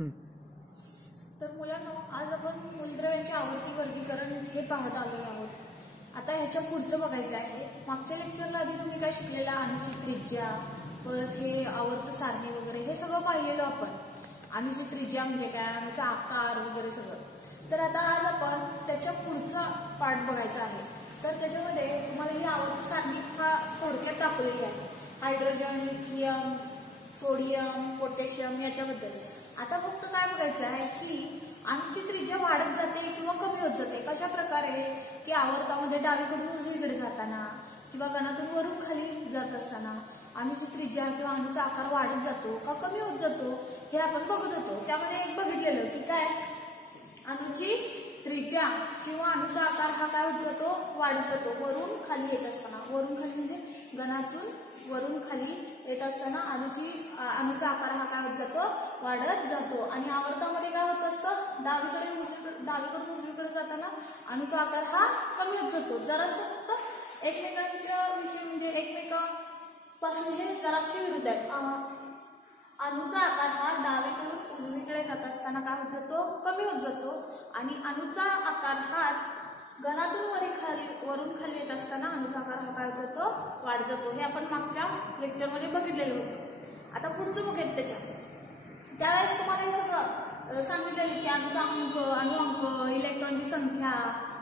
तर मुलांनो, आज आपण मूलद्रव्यांचे आवर्ती वर्गीकरण हे पाहत आलो आहोत. आता ह्याच्या पुढचं बघायचं आहे. मागच्या लेक्चरला आधी तुम्ही काय शिकलेला, अणूची त्रिज्या, परत हे आवर्त सारणी वगैरे हे सगळं पाहिलेलं आपण. अणूची त्रिज्या म्हणजे काय, अणूचा आकार वगैरे सगळं. तर आता आज आपण त्याच्या पुढचा पार्ट बघायचा आहे. तर त्याच्यामध्ये तुम्हाला ही आवर्त सारणी हा थोडक्यात दाखवलेली आहे. हायड्रोजन, लिथियम, सोडियम, पोटॅशियम याच्याबद्दल. आता फक्त काय बघायचं आहे की अणूची त्रिज्या वाढत जाते किंवा कमी होत जाते. कशा प्रकारे की आवर्तामध्ये डावीकडून उजवीकडे जाताना किंवा कणातून वरून खाली जात असताना अणूची त्रिज्या किंवा अणूचा आकार वाढत जातो का कमी होत जातो हे आपण बघत होतो. त्यामध्ये एक बघितलेलं की काय, अणूची त्रिज्या किंवा अणूचा आकार हा काय होत जातो, वाढत जातो वरून खाली येत असताना. वरून खाली म्हणजे घनातून वरून खाली येत असताना अणूचा आकार हा काय होत जातो, वाढत जातो. आणि आवर्तामध्ये काय होत असतं, डावीकडून उजवीकडे जाताना अणूचा आकार हा कमी होत जातो. जरासं फक्त एकमेकांच्या विषयी म्हणजे एकमेकांपासून हे जराशी विरुद्ध आहे. अणूचा आकार हा डावीकडून उजवीकडे जात असताना काय होत जातो, कमी होत जातो. आणि अणूचा आकार हाच घनातून वरून खाली येत असताना अणूचा आकार हा काय होत जातो, वाढत जातो. हे आपण मागच्या लेक्चरमध्ये बघितलेलं होतं. आता पुढचं बघूयात त्यावेळेस तुम्हाला हे सगळं सांगितलेलं की अणूचा अंक, अणू अंक, इलेक्ट्रॉनची संख्या,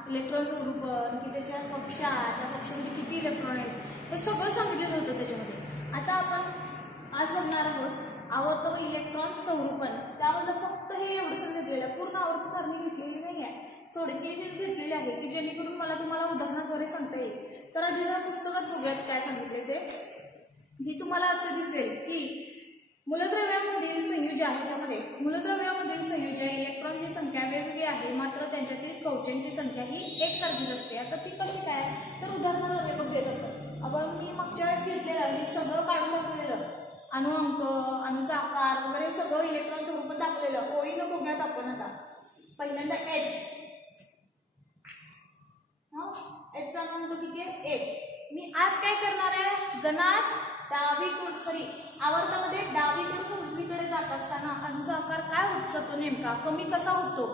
इलेक्ट्रॉन स्वरूपन, की त्याच्या कक्षा, त्या कक्षामध्ये किती इलेक्ट्रॉन आहेत हे सगळं सांगितलेलं होतं त्याच्यामध्ये. आता आपण आज बघणार आहोत आवर्त व इलेक्ट्रॉन स्वरूपन. त्याबद्दल फक्त हे एवढंच घेतलेलं आहे, पूर्ण आवर्त सारणी घेतलेली नाही आहे, थोडक्यात घेतलेली आहे की जेणेकरून मला तुम्हाला उदाहरणाद्वारे सांगता येईल. तर आधी जर पुस्तकात बघूयात काय सांगितले ते, की तुम्हाला असं दिसेल की मूलद्रव्यांमधील संयुजा आहे. त्यामध्ये मूलद्रव्यामधील संयुजा इलेक्ट्रॉनची संख्या वेगवेगळी आहे, मात्र त्यांच्यातील कवचांची संख्या ही एकसारखीच असते. आता ती कशी काय, तर उदाहरणाद्वारे बघूयात आपण. मी मागच्या वेळेस घेतलेलं हे सगळं काढून दाखवलेलं, अणु अंक, अणूचा आकार वगैरे सगळं इलेक्ट्रॉन स्वरूपात दाखवलेलं. ओळीनं बघूयात आपण. आता पहिल्यांदा एचचा अंक किती आहे, 1. मी आज काय करणार आहे, गणात आवर्तामध्ये डावीकडून उजवीकडे जात असताना अणूचा आकार काय होत जातो, नेमका कमी कसा होतो,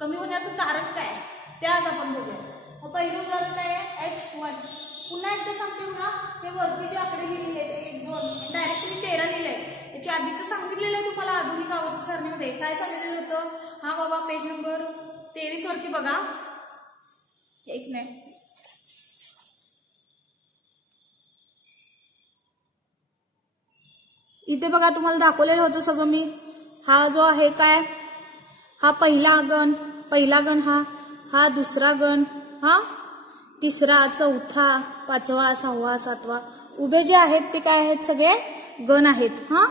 कमी होण्याचं कारण काय ते आज आपण बघूया. पहिलं उदाहरण काय आहे, H1. पुन्हा एकदा सांगते ना, हे वरती जे आकडे लिहिलेले आहेत 1, 2 डायरेक्टली 13 लिहिलंय. याच्या आधीच सांगितलेलं आहे तुम्हाला आधुनिक आवर्त सारणीमध्ये काय सांगितलेलं होतं. हा बाबा पेज नंबर 23 वरती बघा. एक नाही, इथे बघा तुम्हाला दाखवलेलं होतं सगळं मी. हा जो आहे काय, हा पहिला गण हा दुसरा गण, हा तिसरा, चौथा, 5वा, 6वा, 7वा. उभे जे आहेत ते काय आहेत, सगळे गण आहेत. हा,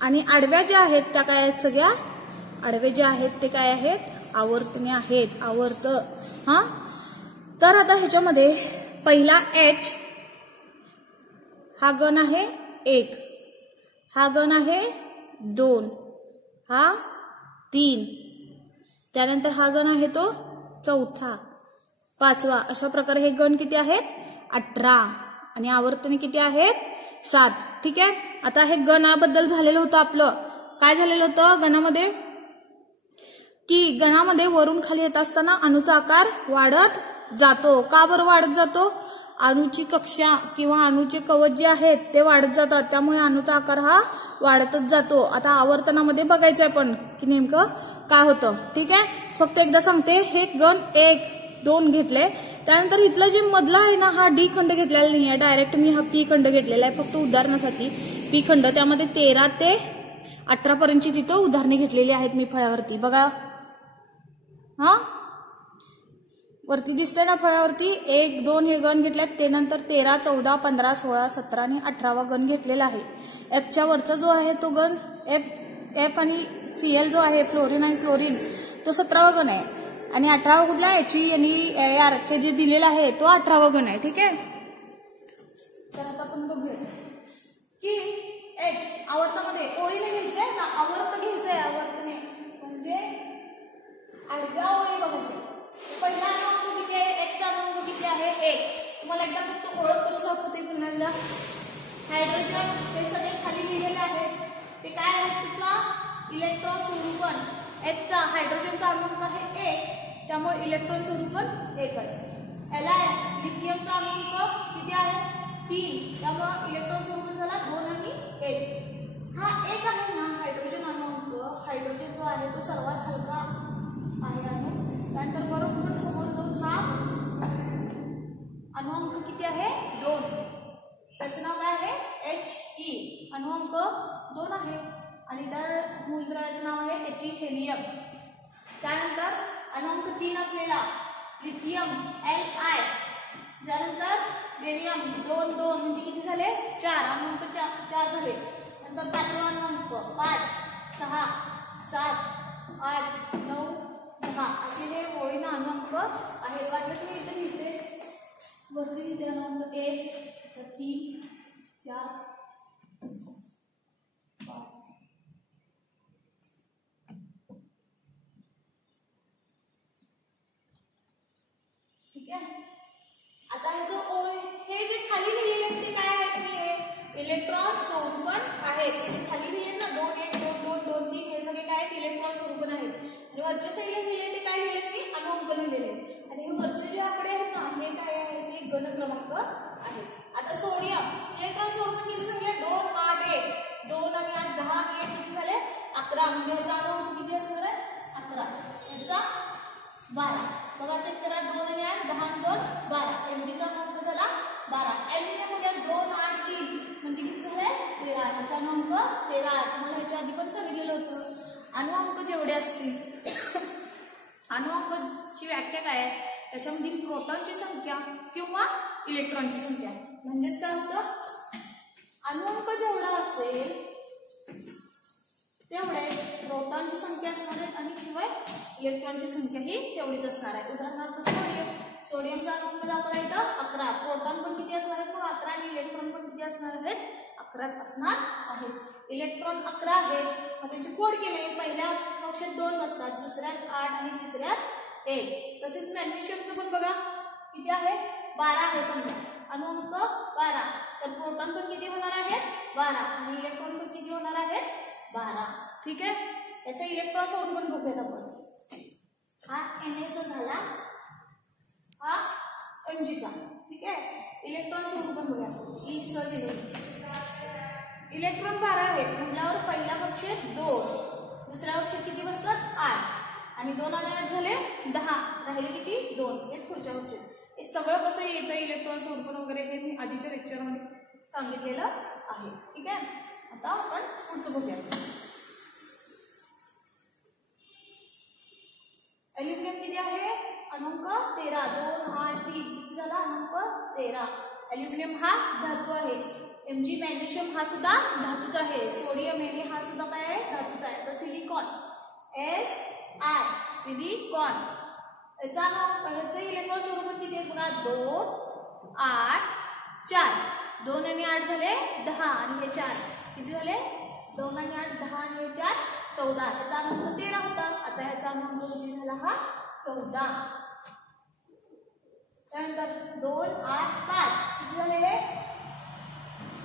आणि आडव्या ज्या आहेत त्या काय आहेत, सगळ्या आडवे जे आहेत ते काय आहेत, आवर्तने आहेत, आवर्त. हा, तर आता ह्याच्यामध्ये पहिला H हा गण आहे 1, हा गण आहे 2, हा 3, त्यानंतर हा गण आहे तो चौथा, 5वा. अशा प्रकारे हे गण किती आहेत, 18, आणि आवर्तने किती आहेत, 7. ठीक आहे. आता हे गणाबद्दल झालेलं होतं आपलं. काय झालेलं होतं गणामध्ये, की गणामध्ये वरून खाली येत असताना अणूचा आकार वाढत जातो. का बरं वाढत जातो, अणूची कक्षा किंवा अणूचे कवच जे आहेत ते वाढत जातात, त्यामुळे अणूचा आकार हा वाढतच जातो. आता आवर्तनामध्ये बघायचंय पण की नेमकं काय होतं. ठीक आहे, फक्त एकदा सांगते, हे गण 1, 2 घेतले. त्यानंतर इथलं जे मधला आहे ना, हा डी खंड घेतलेला नाही आहे, डायरेक्ट मी हा पी खंड घेतलेला आहे फक्त उदाहरणासाठी. पी खंड, त्यामध्ये 13 ते 18 पर्यंतची तिथं उदाहरणे घेतलेली आहेत मी फळ्यावरती बघा. हा, वरती दिसतंय ना फळ्यावरती 1, 2 हे गण घेतलेत. ते नंतर 13, 14, 15, 16, 17 आणि 18वा गण घेतलेला आहे. एफच्या वरचा जो आहे तो गण एफ आणि Cl जो आहे, फ्लोरीन आणि क्लोरीन, तो 17वा गण आहे. आणि 18वा कुठला, He आणि Ar हे जे दिलेलं आहे तो 18वा गण आहे. ठीक आहे. तर आता आपण बघूया की H आवर्तामध्ये ओळीने घ्यायचंय ना, आवर्त घ्यायचंय, आवर्तने म्हणजे आडव्या ओळी बघायचे. पहिला अंक किती आहे, Hचा अंक किती आहे, 1. तुम्हाला एकदा फक्त ओळख करून दाखवते पुन्हा एकदा. हायड्रोजन हे सगळे खाली लिहिलेले आहेत. इलेक्ट्रॉन स्वरूपण Hचा हायड्रोजनचा अणुअंक आहे 1, त्यामुळे इलेक्ट्रॉन स्वरूपण 1च. Li लिथियमचा अणुअंक किती आहे 3, त्यामुळे इलेक्ट्रॉन स्वरूपण झाला 2 आणि 1. हा 1 आहे ना हायड्रोजन अणुअंक, हायड्रोजन जो आहे तो सर्वात हलका आहे अणु. त्यानंतर बरोबर समोर जाऊन हा अणुअंक किती आहे 2, त्याचं नाव काय आहे He. अणुअंक 2 आहे आणि त्या मूलद्रव्याचं नाव आहे He हेलियम. त्यानंतर अणुअंक 3 असलेला लिथियम Li, त्यानंतर बेरियम 2 2 म्हणजे किती झाले 4, अणुअंक 4 झाले. नंतर पाचवा अणुअंक 5 6 7 8 9 10 असे हे ओळीनं अणुअंक आहेत. वाटल्यास मी इथे लिहिते, वरती लिहिते अणुअंक 1 3 4 5. ठीक आहे. आता हे जे खाली लिहिलेले आहेत ते काय आहेत मी हे इलेक्ट्रॉन स्वरूपण आहेत. खाली लिहिले ना 2 1 2 2 2 3 हे सगळे काय आहेत इलेक्ट्रॉन स्वरूपण आहेत. आणि वरच्या साईडला लिहिले ते काय लिहिले मी अणुअंक लिहिलेले. आणि हे वरचे जे आकडे आहेत ना हे काय आहे ते गण क्रमांक आहेत. आता सोडियम इलेक्ट्रॉन स्वरूपण किती झाले 2 8 1, 2 आणि 8 10 आणि 1 किती झाले 11. म्हणजे ह्याचा अणुअंक किती असणार आहे 11, ह्याचा 12. बघा चेक करा 2 आणि 8 10 आणि 2 12. एमजीचा अणुअंक झाला 12. ॲल्युमिनियम बघा 2 8 3 म्हणजे किती झाले 13, ह्याचा अणुअंक 13. तुम्हाला ह्याच्या आधी पण सांगितलेलं होतं अणुअंक जेवढे असतील अणुअंकची व्याख्या काय आहे त्याच्यामध्ये प्रोटॉनची संख्या किंवा इलेक्ट्रॉनची संख्या. म्हणजेच काय होतं अणुअंक जेवढा असेल तेवढे प्रोटॉनची संख्या असणार आहे आणि शिवाय इलेक्ट्रॉनची संख्या ही तेवढीच असणार आहे. उदाहरणार्थ सोडियमचा अणुअंक दाखवला इथं 11, प्रोटॉन पण किती असणार आहेत 11 आणि इलेक्ट्रॉन पण किती असणार आहेत 11च असणार आहेत. इलेक्ट्रॉन 11 आहेत, मग त्यांची कोड केले पहिल्या कक्षेत 2 असतात, दुसऱ्यात 8 आणि तिसऱ्यात 1. तसेच मॅग्नेशियमचं पण बघा किती आहे 12 आहे समजा अणुअंक 12, तर प्रोटॉन पण किती होणार आहेत 12 आणि इलेक्ट्रॉन पण किती होणार आहेत 12. ठीक आहे. याचा इलेक्ट्रॉन स्वरूपण बघूयात आपण. हा Na चा झाला, हा Mg चा. ठीक आहे. इलेक्ट्रॉन स्वरूपण बघूया. इलेक्ट्रॉन 12 आहेत म्हटल्यावर पहिल्या कक्षेत 2, दुसऱ्या कक्षेत किती बसतात 8 आणि 2 आणि 8 झाले 10, राहिले किती 2. हे पुढच्या कक्षेत. हे सगळं कसं येतं इलेक्ट्रॉन स्वरूपण वगैरे हे मी आधीच्या लेक्चरमध्ये सांगितलेलं आहे. ठीक आहे. आता आपण पुढचं बघूया. ॲल्युमिनियम किती आहे अणुअंक 13, 2 8 3 किती झाला अणुअंक 13. ॲल्युमिनियम हा धातू आहे. Mg मॅग्नेशियम हा सुद्धा धातूचा आहे. सोडियम Na हा सुद्धा काय आहे धातूचा आहे. तर सिलिकॉन Si सिलिकॉन ह्याचं इलेक्ट्रॉन स्वरूपण किती आहे बघा 2 8 4, 2 आणि 8 झाले 10 आणि हे 4 किती झाले 2 आणि 8 10 आणि हे 4 14. ह्याचा अणुअंक 13 होता, आता ह्याचा अणुअंक किती झाला हा 14. त्यानंतर 2 8 5 किती झाले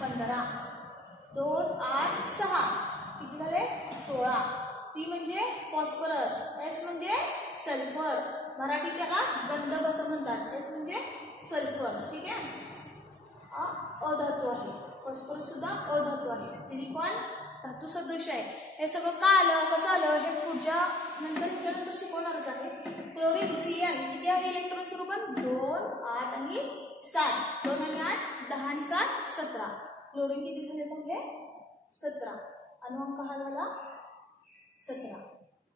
15, 2 8 6 किती झाले 16. P म्हणजे फॉस्फरस, S म्हणजे सल्फर, मराठी त्याला गंधक असं म्हणतात. S म्हणजे सल्फर. ठीक आहे. हा अधातू आहे. फॉस्फरस सुद्धा अधातू आहे. सिलिकॉन धातू सदृश आहे. हे सगळं का आलं कसं आलं हे पुढच्या ह्याच्यानंतर शिकवणारच आहे. क्लोरीन Cl किती आहे इलेक्ट्रॉन स्वरूपण 2 8 आणि 7, 2 आणि 8 10 आणि 7 17. क्लोरीन किती झाले मग हे 17, अणुअंक हा झाला 17.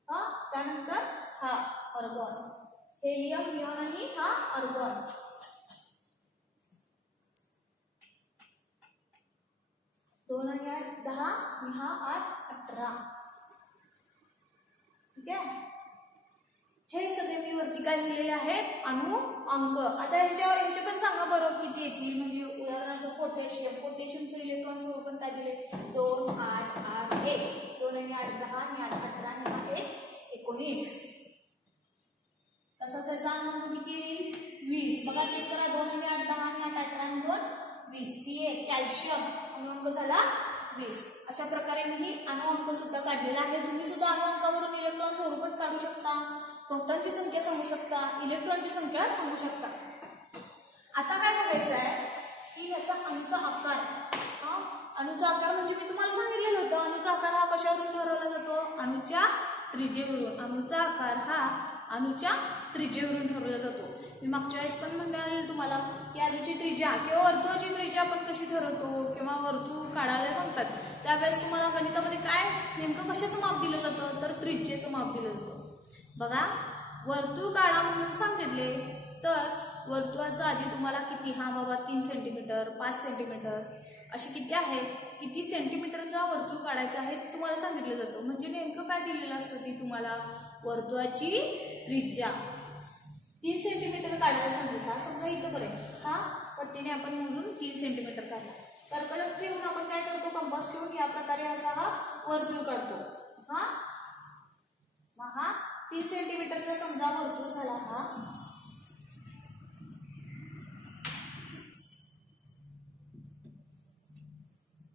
हा त्यानंतर हा अर्गॉन हेलियम निऑन आणि हा अर्गॉन. दोन आणि 8 10 आणि हा 8 18. ठीक आहे. हे सगळे मी वरती काय लिहिलेले आहेत अणु अंक. आता ह्याचे पण सांगा बरं किती येतील. म्हणजे उदाहरणार्थ पोटॅशियमचं इलेक्ट्रॉन स्वरूपण काय दिले 2 8 8 1, 2 आणि 8 10 आणि 8 18 आणि हा 1 19. तसंच याचा अणुअंक किती येईल 20. बघा चेक करा 2 आणि 8 10 आणि 8 18 आणि 2 20. Ca कॅल्शियम अणुअंक झाला 20. अशा प्रकारे मी अणु अंक सुद्धा काढलेला आहे. तुम्ही सुद्धा अणु अंकावरून इलेक्ट्रॉन स्वरूपात काढू शकता, प्रोटॉनची संख्या सांगू शकता, इलेक्ट्रॉनची संख्या सांगू शकता. आता काय बघायचं आहे की ह्याचा अणूचा आकार. अणूचा आकार म्हणजे मी तुम्हाला सांगितलेलं होतं, अणूचा आकार हा कशावरून ठरवला जातो? अणूच्या त्रिज्येवरून. अणूचा आकार हा अणूच्या त्रिज्येवरून ठरवला जातो. मी मागच्या वेळेस पण म्हणाले तुम्हाला की अणूची त्रिज्या किंवा वर्तुळाची त्रिज्या आपण कशी ठरवतो किंवा वर्तुळ काढायला सांगतात त्यावेळेस तुम्हाला गणितामध्ये काय नेमकं कशाचं माप दिलं जातं? तर त्रिज्येचं माप दिलं जातं. बघा, वर्तुळ काढा म्हणून सांगितले तर वर्तुळाचा आधी तुम्हाला किती, हा बाबा 3 सेंटीमीटर 5 सेंटीमीटर अशी किती आहेत, किती सेंटीमीटरचा वर्तुळ काढायचा आहे तुम्हाला सांगितलं जातं. म्हणजे नेमकं काय दिलेलं असतं ती तुम्हाला वर्तुळाची त्रिज्या 3 सेंटीमीटर काढायला सांगितलं. समजा इथं पर्यंत हा पट्टीने आपण मोजून 3 सेंटीमीटर काढला. कर्कळक ठेवून आपण काय करतो? कंपास ठेवून या प्रकारे असा हा वर्तुळ काढतो. हा 3 सेंटीमीटरचा समजा वर्तुळ झाला. हा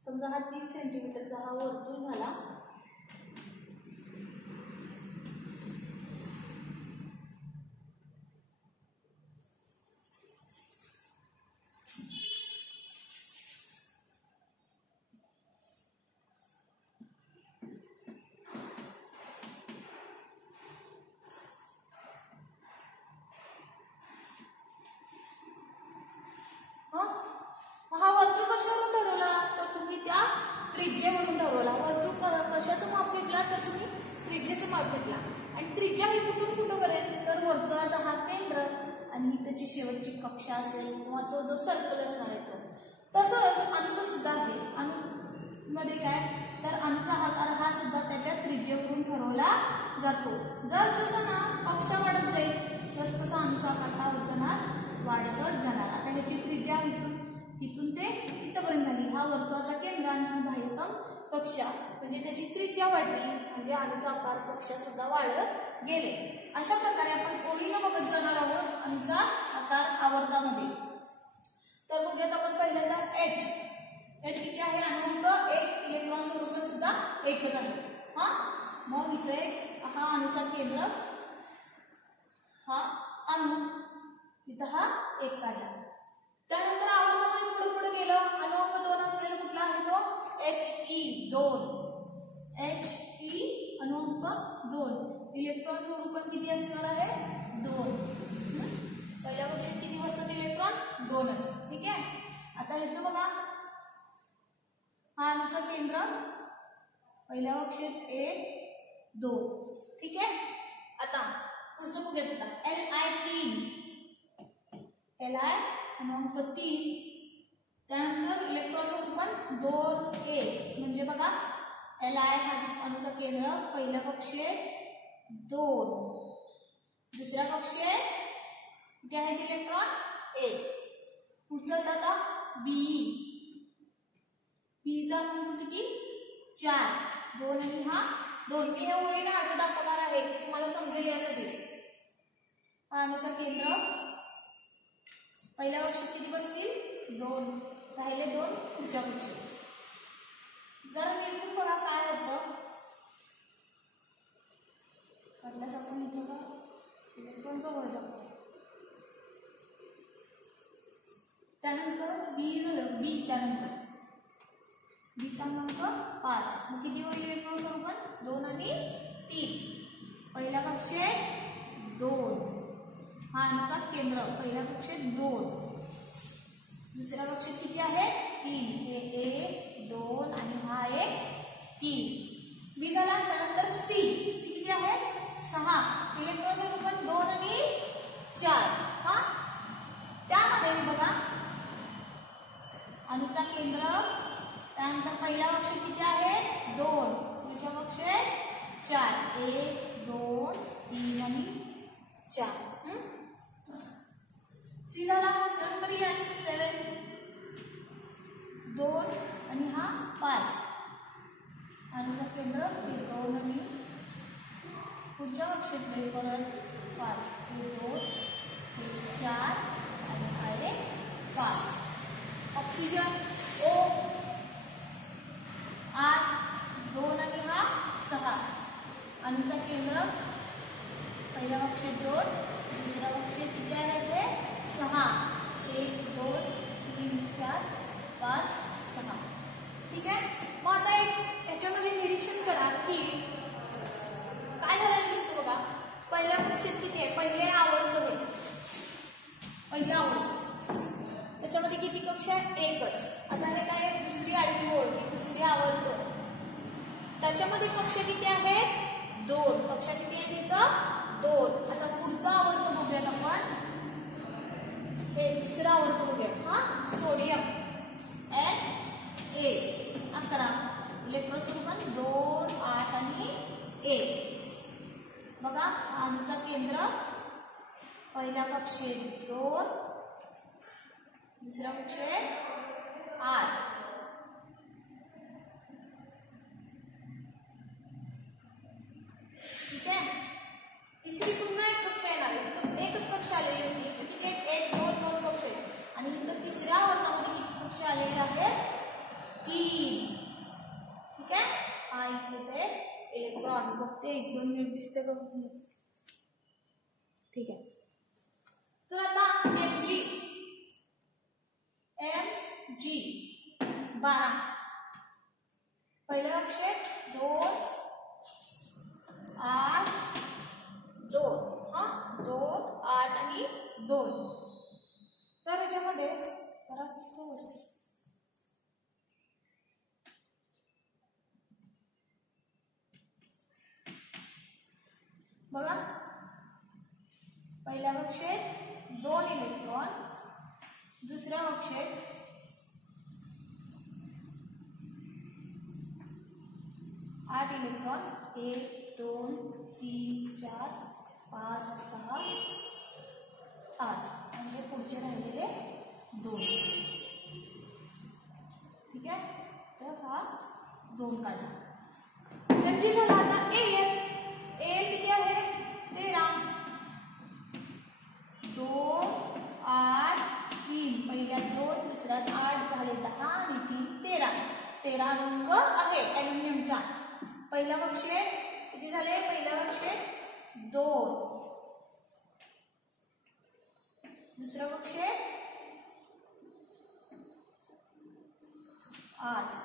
समजा हा 3 सेंटीमीटरचा हा वर्तुळ झाला. हा वर्तुळ कशावरून ठरवला? तर तुम्ही त्या त्रिज्येवरून ठरवला. वर्तुळ कशाचं माप घेतला? तर तुम्ही त्रिज्येचं माप घेतला. आणि त्रिज्या ही कुठून कुठंपर्यंत? तर वर्तुळाचा हा केंद्र आणि ही त्याची शेवटची कक्षा असेल किंवा तो जो सर्कल असणार आहे तो. तसंच अणूचं सुद्धा आहे. अणूमध्ये काय? तर अणूचा आकार हा सुद्धा त्याच्या त्रिज्येवरून ठरवला जातो. जर जसं ना कक्षा वाढत जाईल तस तसा अणूचा आकार हा होणार वाढतच जाणार. आता ह्याची त्रिज्या इथून ते इथपर्यंत झाली. हा वर्तुळाचा केंद्र आणि बाह्यतम कक्षा म्हणजे त्याची त्रिज्या वाढली म्हणजे अणूचा आकार कक्षा सुद्धा वाढत गेले. अशा प्रकारे आपण ओळीनं बघत जाणार आहोत अणूचा आकार आवर्तामध्ये. तर बघूयात आपण पहिल्यांदा एच किती आहे? अणु अंक 1, इलेक्ट्रॉन स्वरूपात सुद्धा 1च आहे. मग इथे हा अणूचा केंद्र, हा अणू, इथं हा 1 काढला. त्यानंतर आवर्तामध्ये पुढे पुढे गेलं. अणु अंक 2 असलेला कुठला आहे तो? He2. He अणु अंक 2. इलेक्ट्रॉन स्वरूपात किती असणार आहे? 2. पहिल्या कक्षेत किती बसतात इलेक्ट्रॉन? 2च. ठीक आहे. आता ह्याचं बघा, हा अणूचा केंद्र पहिल्या कक्षेत 1 2. ठीक आहे. आता पुढचं बघूयात. आता Li अणु अंक 3. त्यानंतर इलेक्ट्रॉन स्वरूपात 2 1 म्हणजे बघा Li हा अणूचा केंद्र पहिल्या कक्षेत 2, दुसऱ्या कक्षेत किती आहेत इलेक्ट्रॉन? 1. पुढचं आता बीचा अंक किती? 4 2 आणि हा 2. मी हे ओळीने आठवून दाखवणार आहे की तुम्हाला समजेल यासाठी. हा अणूचा केंद्र पहिल्या कक्षेत किती बसतील? 2. राहिले 2 पुढच्या कक्षेत. जरा नेमकं बघा काय होतं. वाटल्यास आपण इथं का इलेक्ट्रॉनचा वळ दाखवतो. त्यानंतर त्यानंतर बीचा अंक 5. मग किती होईल इलेक्ट्रॉन स्वरूपात? 2 आणि 3. पहिल्या कक्षेत 2. हा अणूचा केंद्र पहिल्या कक्षेत 2, दुसऱ्या कक्षेत किती आहेत? 3. हे 1 2 आणि हा 1 3. बी झाला. त्यानंतर सी किती आहेत? 6. इलेक्ट्रॉन स्वरूपात 2 आणि 4. त्यामध्ये बघा अणूचा केंद्र, त्यानंतर पहिल्या कक्षेत किती आहेत? 2, दुसऱ्या कक्षेत 4. 1 2 3 आणि 4. सी झाला. नंतर या 7 2 आणि हा 5. अणूचा केंद्र 2 आणि पुढच्या कक्षेत परत 5. 2 4 आणि हा 5. ऑक्सिजन O 8, 2 आणि हा 6. अनुचा केंद्र पहिल्या कक्षेत 2, दुसऱ्या कक्षेत किती आहे ते 6. 1, 2, 3, 4, 5, 6. ठीक आहे. मग आता एक याच्यामध्ये निरीक्षण करा की काय झालेलं दिसतं बघा. पहिल्या कक्षेत किती आहे, पहिले आवर्त होईल, पहिली आवर्त, त्याच्यामध्ये किती कक्ष आहे, एकच. आता हे काय, दुसरी आडवी ओळ, दुसरी आवर्त, त्याच्यामध्ये कक्ष किती आहेत, 2. कक्ष किती आहेत इथं, 2. आता पुढचा आवर्त बघूयात आपण, हे तिसरा आवर्त बघूयात. हा, सोडियम Na 11, इलेक्ट्रॉन स्वरूपात 2, 8 आणि 1. बघा, अणूचा केंद्र पहिल्या कक्षेत 2, दुसऱ्या कक्षेत 8. ठीक आहे. तिसरी पुन्हा एक कक्षा येणार आहे, एकच कक्षा आलेली होती, किती आहेत, 1, 2, 2 कक्ष आहेत. आणि नंतर तिसऱ्या आवर्तामध्ये किती कक्ष आलेले आहेत, 3. ठीक आहे. हा इथे इलेक्ट्रॉन बघते, 1-2 मिनिट दिसते बघ. ठीक आहे. तर आता Mg 12, पहिल्या कक्षेत 2, 8, 2. हा, 2, 8 आणि 2. तर याच्यामध्ये जरा बघा, पहिल्या कक्षेत 2 इलेक्ट्रॉन, दुसऱ्या कक्षेत 8 इलेक्ट्रॉन, 1, 2, 3, 4, 5, 6, 8. आणि हे पुढचे राहिलेले 2. ठीक आहे. तर हा 2 काढला. नक्की झाला. आता Al किती आहे, 13, 2, 8, 3. पहिल्यात 2, दुसऱ्यात 8 झाले 10 आणि 3, 13. 13 रंग आहे ॲल्युमिनियमचा. पहिल्या कक्षेत किती झाले, पहिल्या कक्षेत 2, दुसऱ्या कक्षेत 8.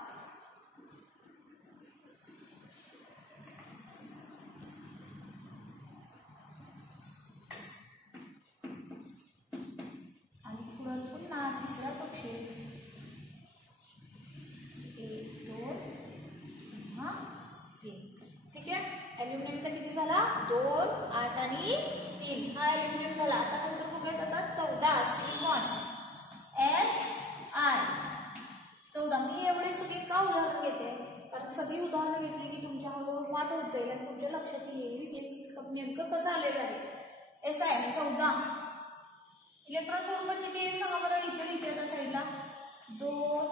आणि पुन्हा तिसऱ्या कक्षेत 1, 2, 3. ठीक आहे. ॲल्युमिनियमचा किती झाला, 2, 8 आणि 3. हा ॲल्युमिनियम झाला. आता नंतर बघूयात आता 14 सिलिकॉन Si 14. मी एवढे सगळे का उदाहरण घेते, कारण सगळी उदाहरणं घेतली की तुमच्या हळूहळू पाठ होत जाईल आणि तुमच्या लक्षात येईल की नेमकं कसं आलेलं आहे. Si 14. इलेक्ट्रॉन स्वरूपात किती आहे सांगा बरं, इथे लिहिते त्या साईडला 2,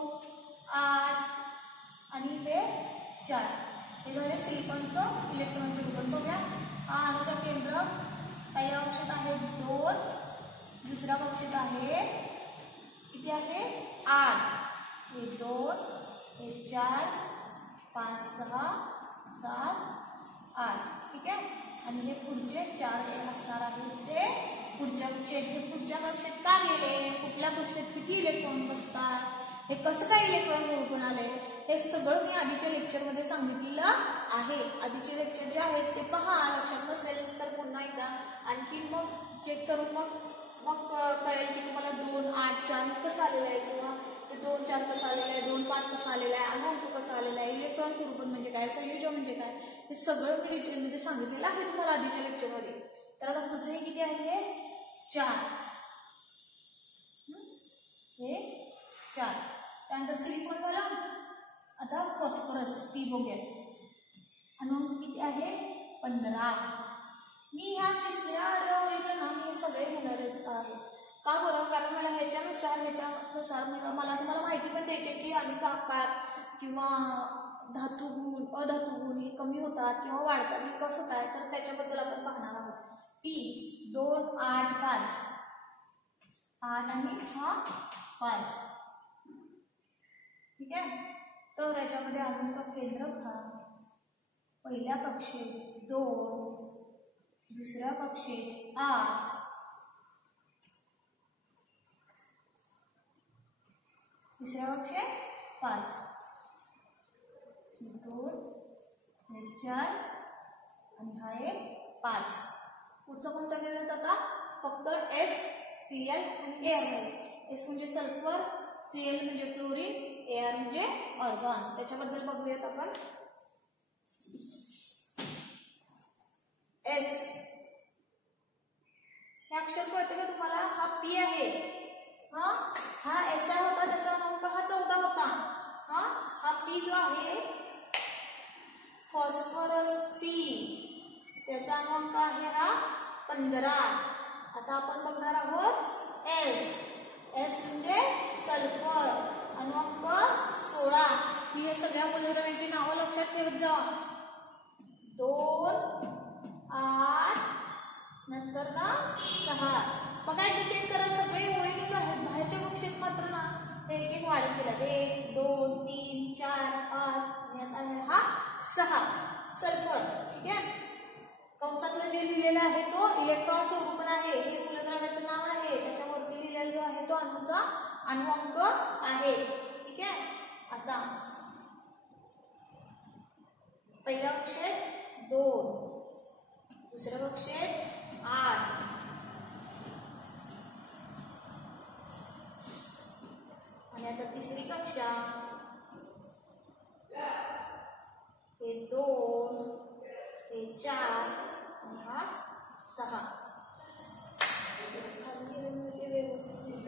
8 आणि इथे 4. हे झाले सिलिकॉनचं इलेक्ट्रॉन स्वरूपात. बघूया, हा अणूचा केंद्र पहिल्या कक्षेत आहे 2, दुसऱ्या कक्षेत आहे किती आहे, 8. हे 2, हे 4, 5, 6, 7, 8. ठीक आहे. आणि हे पुढचे 4 हे असणार आहे ते पुढच्या कक्षेत. हे पुढच्या कक्षेत का गेले, कुठल्या कक्षेत किती इलेक्ट्रॉन बसतात, हे कसं काय इलेक्ट्रॉन स्वरूपात आले, हे सगळं मी आधीच्या लेक्चरमध्ये सांगितलेलं आहे. आधीचे लेक्चर जे आहेत ते पहा, लक्षात नसेल तर पुन्हा एकदा आणखी मग चेक करून मग कळेल की तुम्हाला 2, 8, 4 कसं आलेलं आहे, किंवा ते 2, 4 कसं आलेलं आहे, 2, 5 कसं आलेलं आहे, अणू कसं आलेलं आहे, इलेक्ट्रॉन स्वरूपात म्हणजे काय, संयोजन म्हणजे काय, हे सगळं मी डिटेलमध्ये सांगितलेलं आहे तुम्हाला आधीच्या लेक्चरमध्ये. तर आता पुढचे किती आहे, 4. हे 4. त्यानंतर सिलिकॉन झाला. आता फॉस्फरस P बघूया. अणू किती आहे, 15. मी ह्या तिसऱ्या आठवड्याला ना मी सगळे घेणार आहेत. का बरं, कारण मला ह्याच्यानुसार मला तुम्हाला माहिती पण द्यायची की अणूचा आकार किंवा धातू गुण अधातू गुण हे कमी होतात किंवा वाढतात, हे कसं काय, तर त्याच्याबद्दल आपण पाहणार आहोत. P 2, 8, 5. 8 आणि हा 5. ठीक आहे. तर याच्यामध्ये अणूंचा केंद्रक हा पहिल्या कक्षेत 2, दुसऱ्या कक्षेत 8, तिसऱ्या कक्षेत 5, 2, 4 आणि हा एक 5. पुढचं कोणतं केलं आता फक्त SCl आणि AR आहे. S म्हणजे सल्फर, Cl म्हणजे क्लोरीन, AR म्हणजे ऑर्गॉन. त्याच्याबद्दल बघूयात आपण. S हे अक्षर कळतं का तुम्हाला? हा P आहे. हा SI होता, त्याचा क्रमांक हा 14 होता. हा P जो आहे फॉस्फरस P, त्याचा क्रमांक आहे हा 15. आता आपण बघणार आहोत S म्हणजे सल्फर, क्रमांक 16. ही सगळ्या मूलद्रव्यांची नावं लक्षात ठेवत जा. 2, 8 नंतर ना 6. बघा इथे चेक करा, सगळे ओळीनेच आहेत. बाहेरच्या कक्षेत मात्र ना हे एक वाढत गेला. 1, 2, 3, 4, 5 आणि आता हा 6 सल्फर. ठीक आहे. कंसातलं जे लिहिलेलं आहे तो इलेक्ट्रॉन स्वरूपण आहे. हे मूलद्रव्याचं नाव आहे. त्याच्यावरती लिहिलेला जो आहे तो अणूचा अणुअंक आहे. ठीक आहे. आता पहिल्या कक्षेत 2, दुसऱ्या कक्षेत 8, आणि आता तिसरी कक्षा हे 2, हे 4 आणि हा 6. व्यवस्थित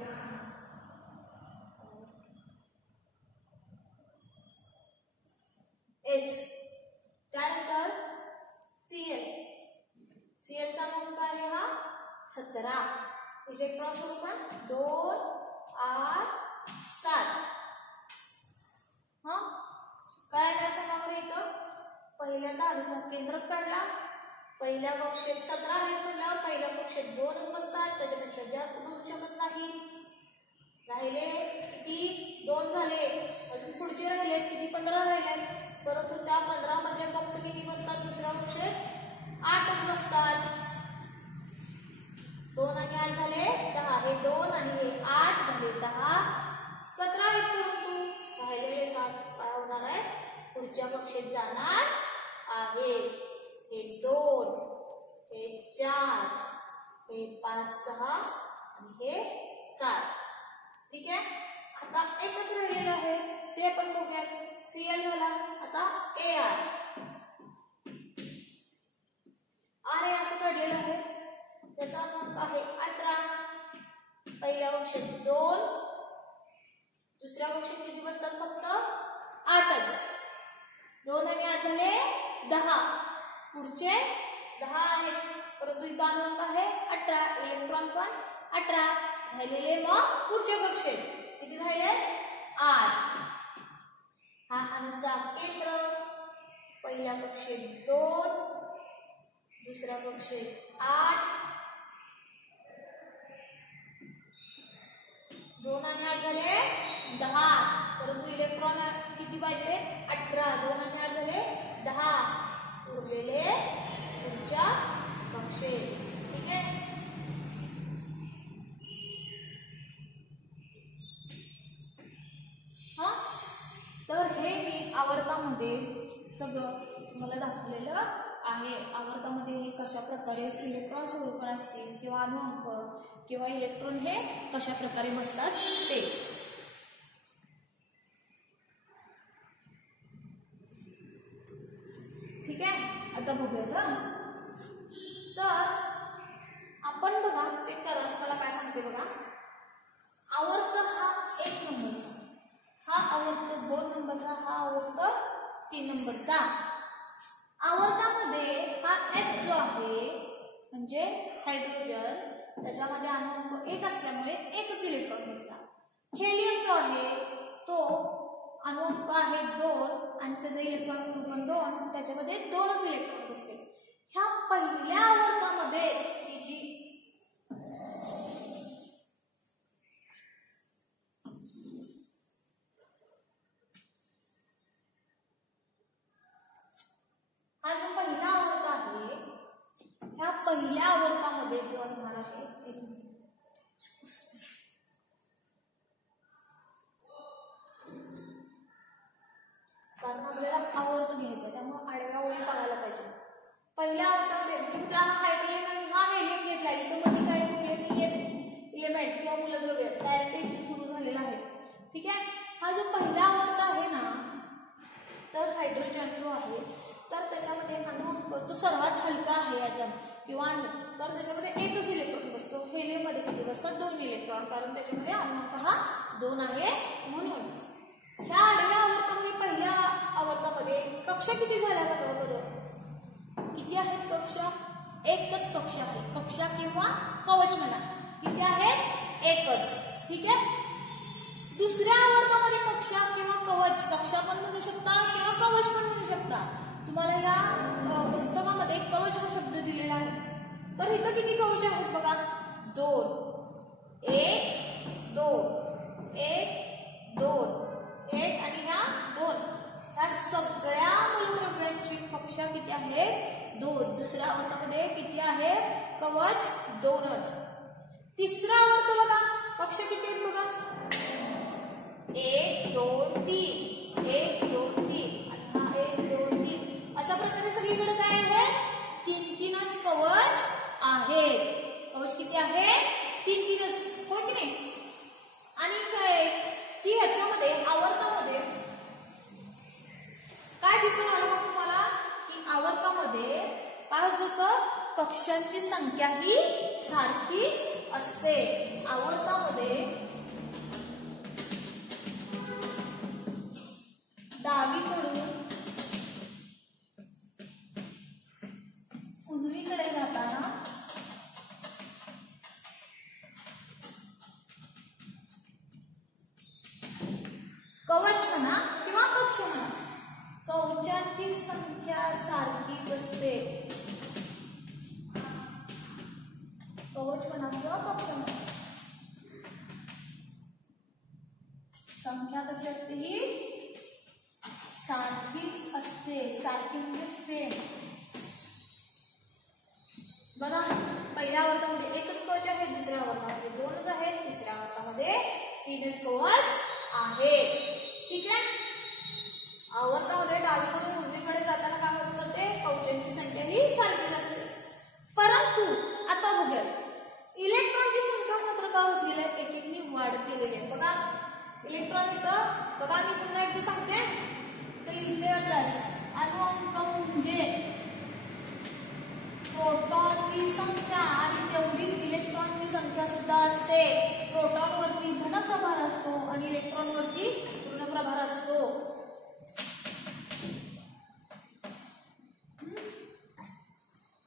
S. त्यानंतर Cl चा क्रमांक आहे हा 17. इलेक्ट्रॉन स्वरूपण 2, 8, 7. काय काय सांगा इथं? पहिल्यांदा अणूचा केंद्रक काढला. पहिल्या कक्षेत 17 आहे म्हणल्यावर पहिल्या कक्षेत 2 बसतात, त्याच्यापेक्षा जास्त बसू शकत नाही. राहिले किती? 2 झाले. अजून पुढचे राहिले किती? 15 राहिले. परंतु त्या 15 मध्ये फक्त किती बसतात? दुसऱ्या कक्षेत 8च बसतात. 2 आणि 8 झाले 10. हे 2 आणि हे 8 झाले 10. 17 आहेत. परंतु राहिलेले 7 काय होणार आहे? पुढच्या कक्षेत जाणार आहे. हे 2, हे 4, हे 5, 6 आणि हे 7. ठीक आहे. आता एकच राहिलेलं आहे ते आपण बघूयात. Cl झाला. आता AR हे असं काढलेलं आहे. त्याचा क्रमांक आहे 18. पहिल्या कक्षेत 2, दुसऱ्या कक्षेत किती बसतात? फक्त 8च. 2 आणि 8 झाले 10. पुढचे 10 आहेत. परंतु इथं क्रमांक आहे 18. इलेक्ट्रॉन पण 18 राहिलेले. मग पुढच्या कक्षेत किती राहिले? 8. हा अणूचा केंद्र पहिल्या कक्षेत 2, दुसऱ्या कक्षेत 8. 2 आणि 8 झाले 10. परंतु इलेक्ट्रॉन किती पाहिजे? 18. 2 आणि 8 झाले 10. उरलेले पुढच्या कक्षेत. ठीक आहे. तर हे मी आवर्तामध्ये सगळं मला दाखवलेलं आहे. आवर्तामध्ये हे कशा प्रकारे इलेक्ट्रॉन स्वरूपण असतील किंवा अणुअंक किंवा इलेक्ट्रॉन हे कशा प्रकारे बसतात ते. ठीक आहे. आता बघूया. तर आपण बघा चेक करा, मला काय सांगते बघा. आवर्त हा 1 नंबरचा, हा आवर्त 2 नंबरचा, हा आवर्त 3 नंबरचा. आवर्तामध्ये हा H जो आहे म्हणजे हायड्रोजन, त्याच्यामध्ये अणुअंक 1 असल्यामुळे एकच इलेक्ट्रॉन बसला. हेलियम जो आहे तो अणुअंक आहे 2 आणि त्याचं इलेक्ट्रॉन स्वरूपण 2, त्याच्यामध्ये 2च इलेक्ट्रॉन बसले. ह्या पहिल्या आवर्तामध्ये ही जी पहिल्या आवर्तामध्ये जो असणार आहे कारण आपल्याला आवर्त घ्यायचं त्यामुळे आडव्या ओळी काढायला पाहिजे. पहिल्या आवर्तामध्ये कुठला हा हायड्रोजन आणि हा हेलियम घेतला इथं मध्ये काय कुठले इलेमेंट किंवा मूलद्रव्य डायरेक्ट सुरू झालेला आहे. ठीक आहे. हा जो पहिला आवर्त आहे ना तर हायड्रोजन जो आहे तर त्याच्यामध्ये अणू तो सर्वात हलका आहे ॲटम किंवा अणू तर त्याच्यामध्ये एकच इलेक्ट्रॉन बसतो. हेलियम मध्ये किती बसतात 2 इलेक्ट्रॉन कारण त्याच्यामध्ये अणुअंक हा 2 आहे म्हणून. ह्या आडव्या आवर्तामध्ये पहिल्या आवर्तामध्ये कक्षा किती झाल्या बरोबर किती आहेत कक्षा एकच कक्षा आहे. कक्षा किंवा कवच म्हणा किती आहेत एकच. ठीक आहे. दुसऱ्या आवर्तामध्ये कक्षा किंवा कवच कक्षा पण म्हणू शकता किंवा कवच पण म्हणू शकता. तुम्हाला या पुस्तकामध्ये कवच हा शब्द दिलेला आहे. तर इथं किती कवच आहेत बघा 2 1 2 1 2 1 आणि ह्या 2 ह्या सगळ्या मूलद्रव्यांची कक्षा किती आहे 2. दुसऱ्या आवर्तामध्ये किती आहे कवच 2च. तिसरा आवर्त बघा कक्षा किती आहेत बघा 1 2 3 1 2 3 आणि हा 1 2 3 अशा प्रकारे सगळीकडे काय आहे 3-3च कवच आहेत. कवच किती आहे 3-3च हो की नाही. आणि काय की ह्याच्यामध्ये आवर्तामध्ये काय दिसून आलं तुम्हाला की आवर्तामध्ये काय होतं कक्षांची संख्या ही सारखीच असते. आवर्तामध्ये डावीकडून उजवीकडे जाताना कवच म्हणा किंवा कक्ष म्हणा कवचांची संख्या सारखीच असते. कवच म्हणा किंवा कक्ष म्हणा संख्या कशी असते ही सारखीच असते. सारखी म्हणजे सेम. बघा पहिल्या आवर्तामध्ये एकच कवच आहे दुसऱ्या आवर्तामध्ये 2च आहेत तिसऱ्या आवर्तामध्ये 3च कवच आहे. ठीक आहे. आवर्तामध्ये डावीकडून उजवीकडे जाताना काय होत जाते कवचांची संख्या ही सारखीच असते. परंतु आता बघूया इलेक्ट्रॉनची संख्या मात्र काय होतील एक-एकनी वाढ केलेली आहे. बघा इलेक्ट्रॉन इथं बघा मी पुन्हा एकदा सांगते तर इलेक्ट्रॉन अणुअंक म्हणजे प्रोटॉनची संख्या आणि तेवढीच इलेक्ट्रॉनची संख्या सुद्धा असते. प्रोटॉन वरती धन प्रभार असतो आणि इलेक्ट्रॉन वरती ऋण प्रभार असतो.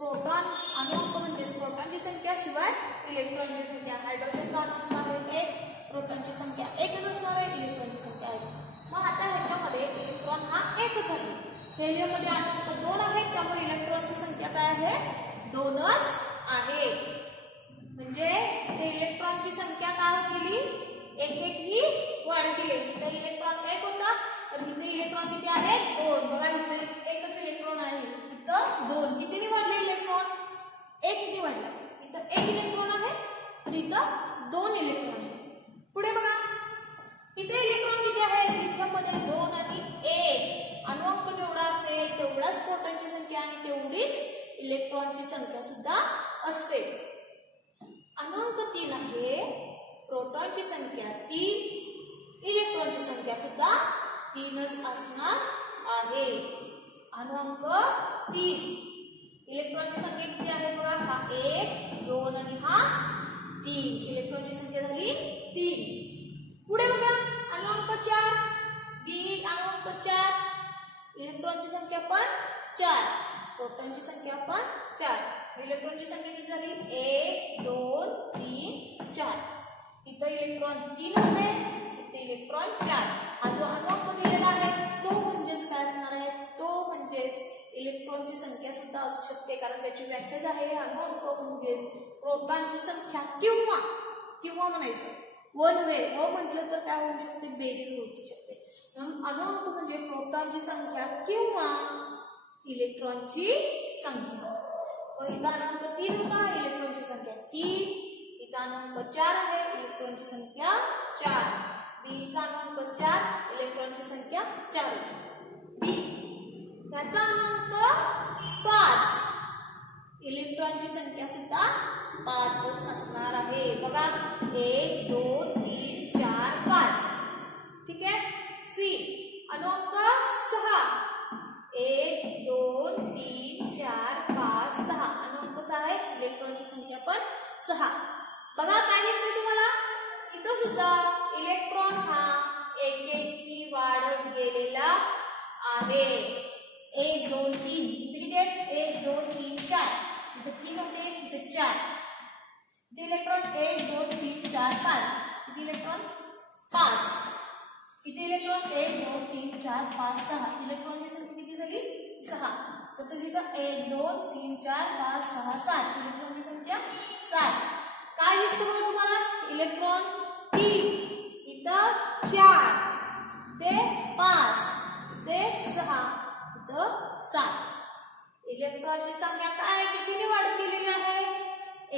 प्रोटॉन अणुअंक म्हणजे प्रोटॉनची संख्या शिवाय इलेक्ट्रॉनची संख्या. हायड्रोजनचा अणुअंक आहे 1 प्रोटॉनची संख्या 1च असणार आहे इलेक्ट्रॉनची संख्या 1. मग आता ह्याच्यामध्ये इलेक्ट्रॉन हा 1च आहे. हेलियम मध्ये अणुअंक 2 आहेत त्यामुळे इलेक्ट्रॉनची संख्या काय आहे 2च आहे. म्हणजे इथे इलेक्ट्रॉनची संख्या काय केली एक ही वाढ केली. इथे इलेक्ट्रॉन 1 होता तर इथे इलेक्ट्रॉन किती आहे 2. बघा इथे एकच इलेक्ट्रॉन आहे इथं 2. कितीने वाढले इलेक्ट्रॉन 1 किती वाढला इथं 1 इलेक्ट्रॉन आहे तर इथं 2 इलेक्ट्रॉन आहे. पुढे बघा इथे इलेक्ट्रॉन किती आहे लिथियम मध्ये 2 आणि 1. अणुअंक जेवढा असेल तेवढाच प्रोटॉनची संख्या आणि तेवढीच इलेक्ट्रॉनची संख्या सुद्धा असते. अणुअंक 3 आहे प्रोटॉनची संख्या 3 इलेक्ट्रॉनची संख्या सुद्धा 3च असणार आहे. अणुअंक 3 इलेक्ट्रॉनची संख्या किती आहे बघा हा 1 2 आणि हा 3 इलेक्ट्रॉनची संख्या झाली 3. पुढे बघा अणुअंक 4 बी अणुअंक 4 इलेक्ट्रॉनची संख्या पण 4 प्रोटॉनची संख्या पण 4 इलेक्ट्रॉनची संख्या किती झाली 1 2 3 4. इथं इलेक्ट्रॉन 3 होते इथे इलेक्ट्रॉन 4. हा जो अणुअंक दिलेला आहे तो म्हणजेच काय असणार आहे तो म्हणजेच इलेक्ट्रॉनची संख्या सुद्धा असू शकते कारण त्याची व्याख्याच आहे अणुअंक म्हणजे प्रोटॉनची संख्या किंवा म्हणायचं वन वे म्हटलं तर काय होऊ शकते बेरीज होऊ शकते. अणुअंक म्हणजे प्रोटॉनची संख्या किंवा इलेक्ट्रॉनची संख्या. इथं अणुअंक 3 होता, इलेक्ट्रॉनची संख्या 3. इथं अणुअंक 4 आहे, इलेक्ट्रॉनची संख्या 4. बीचा अणुअंक 4, इलेक्ट्रॉनची संख्या 4. बी त्याचा अणुअंक 5, इलेक्ट्रॉनची संख्या सुद्धा 5च असणार आहे. बघा 1 2 3 4 5. ठीक आहे. सी अणुअंक 6, 1 2 3 4 5 6, अणुअंक 6 आहे, इलेक्ट्रॉनची संख्या पण 6. बघा काय दिसते तुम्हाला, इथं सुद्धा इलेक्ट्रॉन हा एक एक वाढत गेलेला आहे. 1 2 3 किती आहेत, 1 2 3 4, इथे 3 होते, इथे 4. इथे इलेक्ट्रॉन 1 2 3 4 5, इथे इलेक्ट्रॉन 5. इथे इलेक्ट्रॉन 1 2 3 4 5 6, इलेक्ट्रॉनची संख्या किती झाली, 6. तसंच इथं 1 2 3 4 5 6 7, इलेक्ट्रॉनची संख्या 7. काय दिसतं बघा तुम्हाला, इलेक्ट्रॉन 3, इथं 4, ते 5, ते 6, इथं 7. इलेक्ट्रॉनची संख्या काय कितीने वाढत गेलेली आहे,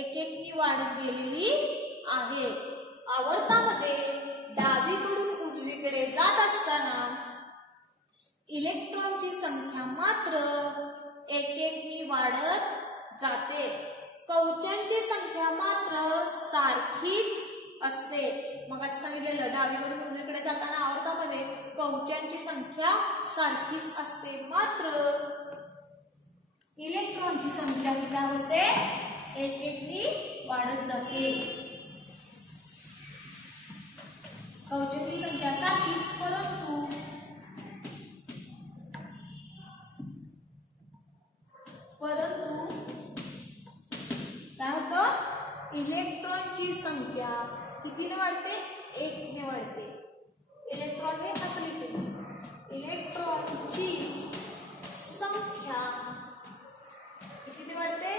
एक एकनी वाढत गेलेली आहे. आवर्तामध्ये डावीकडून उजवीकडे जात असताना इलेक्ट्रॉनची संख्या मात्र एक एकनी वाढत जाते. कवचांची संख्या मात्र सारखीच असते. मग आज सांगितलेलं डावीकडून उजवीकडे जाताना आवर्तामध्ये कवचांची संख्या सारखीच असते, मात्र इलेक्ट्रॉनची संख्या ही काय होते, एक एकनी वाढत जाते. कवचांची संख्या सारखीच, परंतु काय होतं, इलेक्ट्रॉनची संख्या कितीने वाढते, 1 ने वाढते. इलेक्ट्रॉन हे असं लिहिते, इलेक्ट्रॉनची संख्या कितीने वाढते,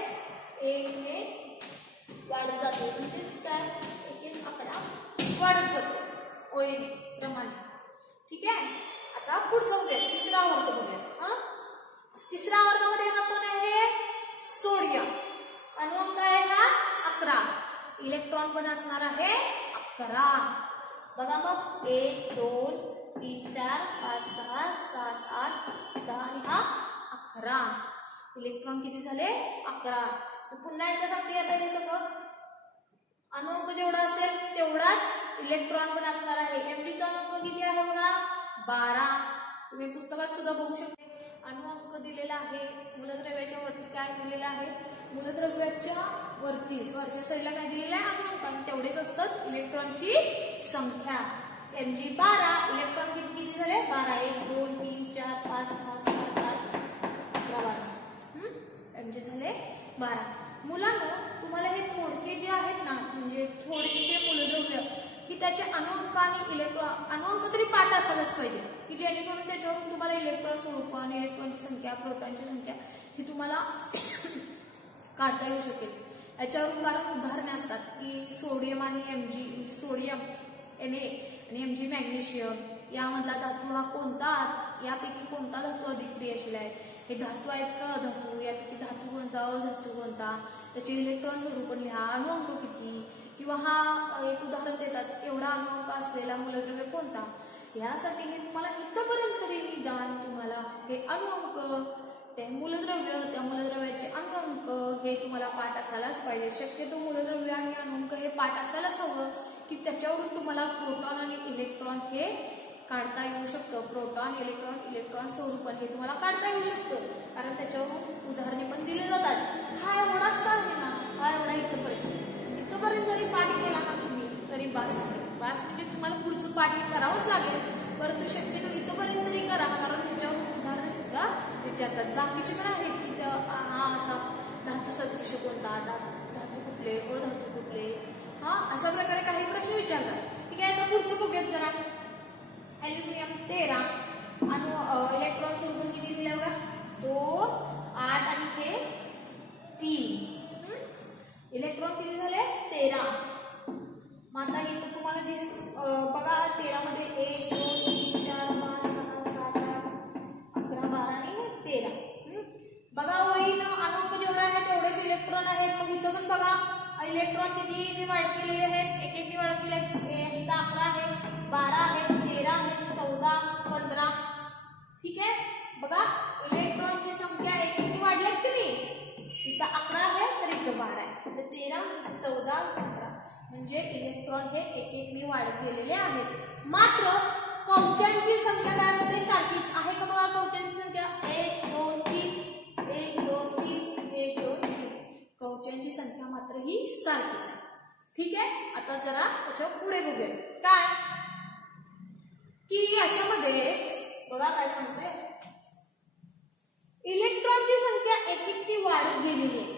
1 ने वाढत जाते. म्हणजेच काय, एक एक आकडा वाढत जातो ओळीने प्रमाणे. ठीक आहे. आता पुढचं बघूया, तिसरा आवर्त बघूया. तिसऱ्या आवर्तामध्ये हा कोण आहे, सोडियम. अणुअंक आहे हा 11, इलेक्ट्रॉन पण असणार आहे 11. बघा मग 1 2 3 4 5 6 7 8 10 आणि हा 11. इलेक्ट्रॉन किती झाले, 11. पुन्हा एकदा सांगते, आता हे सगळं अणुअंक जेवढा असेल तेवढाच इलेक्ट्रॉन पण असणार आहे. एमजीचा अणुअंक किती आहे बघा, 12. तुम्ही पुस्तकात सुद्धा बघू शकता. अणुअंक दिलेला आहे, मूलद्रव्याच्या वरती काय दिलेलं आहे, मूलद्रव्याच्या वरतीच वरच्या साईडला काय दिलेलं आहे, अणुअंक. आणि तेवढेच असतात इलेक्ट्रॉनची संख्या. Mg 12, इलेक्ट्रॉन किती झाले, 12. 1 2 3 4 5 6 7 8 11 12. Mg झाले 12. मुलांनो, तुम्हाला हे थोडके जे आहेत ना, म्हणजे थोडेसे मूलद्रव्य की त्याचे अणुअंक आणि इलेक्ट्रॉन, अणुअंक तरी पाठ असायलाच पाहिजे की जेणेकरून त्याच्यावरून तुम्हाला इलेक्ट्रॉन स्वरूप आणि इलेक्ट्रॉनची संख्या, प्रोटॉनची संख्या ही तुम्हाला काढता येऊ शकेल. याच्यावरून कारण उदाहरणे असतात की सोडियम आणि Mg, म्हणजे सोडियम Na आणि Mg मॅग्नेशियम, यामधला धातू हा कोणता, यापैकी कोणता धातू अधिक क्रियाशील आहे, हे धातू आहेत का अधातू, यापैकी धातू कोणता, अधातू कोणता, त्याचे इलेक्ट्रॉन स्वरूप लिहा, अणुअंक किती, किंवा हा एक उदाहरण देतात एवढा अणुअंक असलेला मूलद्रव्य कोणता. यासाठी हे तुम्हाला इथपर्यंत तरी निदान तुम्हाला हे अणुअंक, ते मूलद्रव्य, त्या मूलद्रव्याचे अणुअंक हे तुम्हाला पाठ असायलाच पाहिजे. शक्यतो मूलद्रव्य आणि अणुअंक हे पाठ असायलाच हवं की त्याच्यावरून तुम्हाला प्रोटॉन आणि इलेक्ट्रॉन हे काढता येऊ शकतं. प्रोटॉन, इलेक्ट्रॉन, इलेक्ट्रॉन स्वरूपात हे तुम्हाला काढता येऊ शकतं, कारण त्याच्यावरून उदाहरणे पण दिली जातात. हा एवढाच आहे ना, हा एवढा इथपर्यंत जरी पाठ केला ना तुम्ही तरी बास म्हणजे तुम्हाला पुढचं पाठ करावंच लागेल, परंतु शक्यतो इथपर्यंत तरी करा, कारण त्याच्यावर उदाहरणे सुद्धा विचारतात. बाकीचे पण आहेत की हा असा धातू सदृश कोणता, धातू कुठले, अधातू कुठले, अशा प्रकारे काही प्रश्न विचारतात. ठीक आहे. आता पुढचं बघूयात जरा. ॲल्युमिनियम 13, इलेक्ट्रॉन स्वरूप किती दिले बघा, 2 8 आणि हे 3. इलेक्ट्रॉन किती झाले, 13. मग आता इथं तुम्हाला बघा 13 मध्ये 1 2 3 4 5 6 7 8 11 12 आणि 13. बघा ओळीनं अणुअंक जेवढा आहे तेवढेच इलेक्ट्रॉन आहेत. मग इथं पण बघा इलेक्ट्रॉन किती वाढत गेलेले आहेत, एक एक वाढत गेले आहेत. इथं 11 आहे, 12 आहे, 13 आहे, 14, 15. ठीक आहे. बघा इलेक्ट्रॉनची संख्या एक एक वाढल्यात की नाही. इथं 11 आहे तर इथं 12 आहे, इथं 13, 14, 15. म्हणजे इलेक्ट्रॉन हे एक एक वाढत गेलेले आहेत. मात्र कवचांची संख्या काय असते, सारखीच आहे का बघा. कवचांची संख्या 1 2 3 1 2 3 1 2 3. कवचांची संख्या मात्र ही सारखीच आहे. ठीक आहे. आता जरा त्याच्या पुढे बघूया काय की याच्यामध्ये बघा काय सांगते, इलेक्ट्रॉनची संख्या एक एक वाढत गेलेली आहे.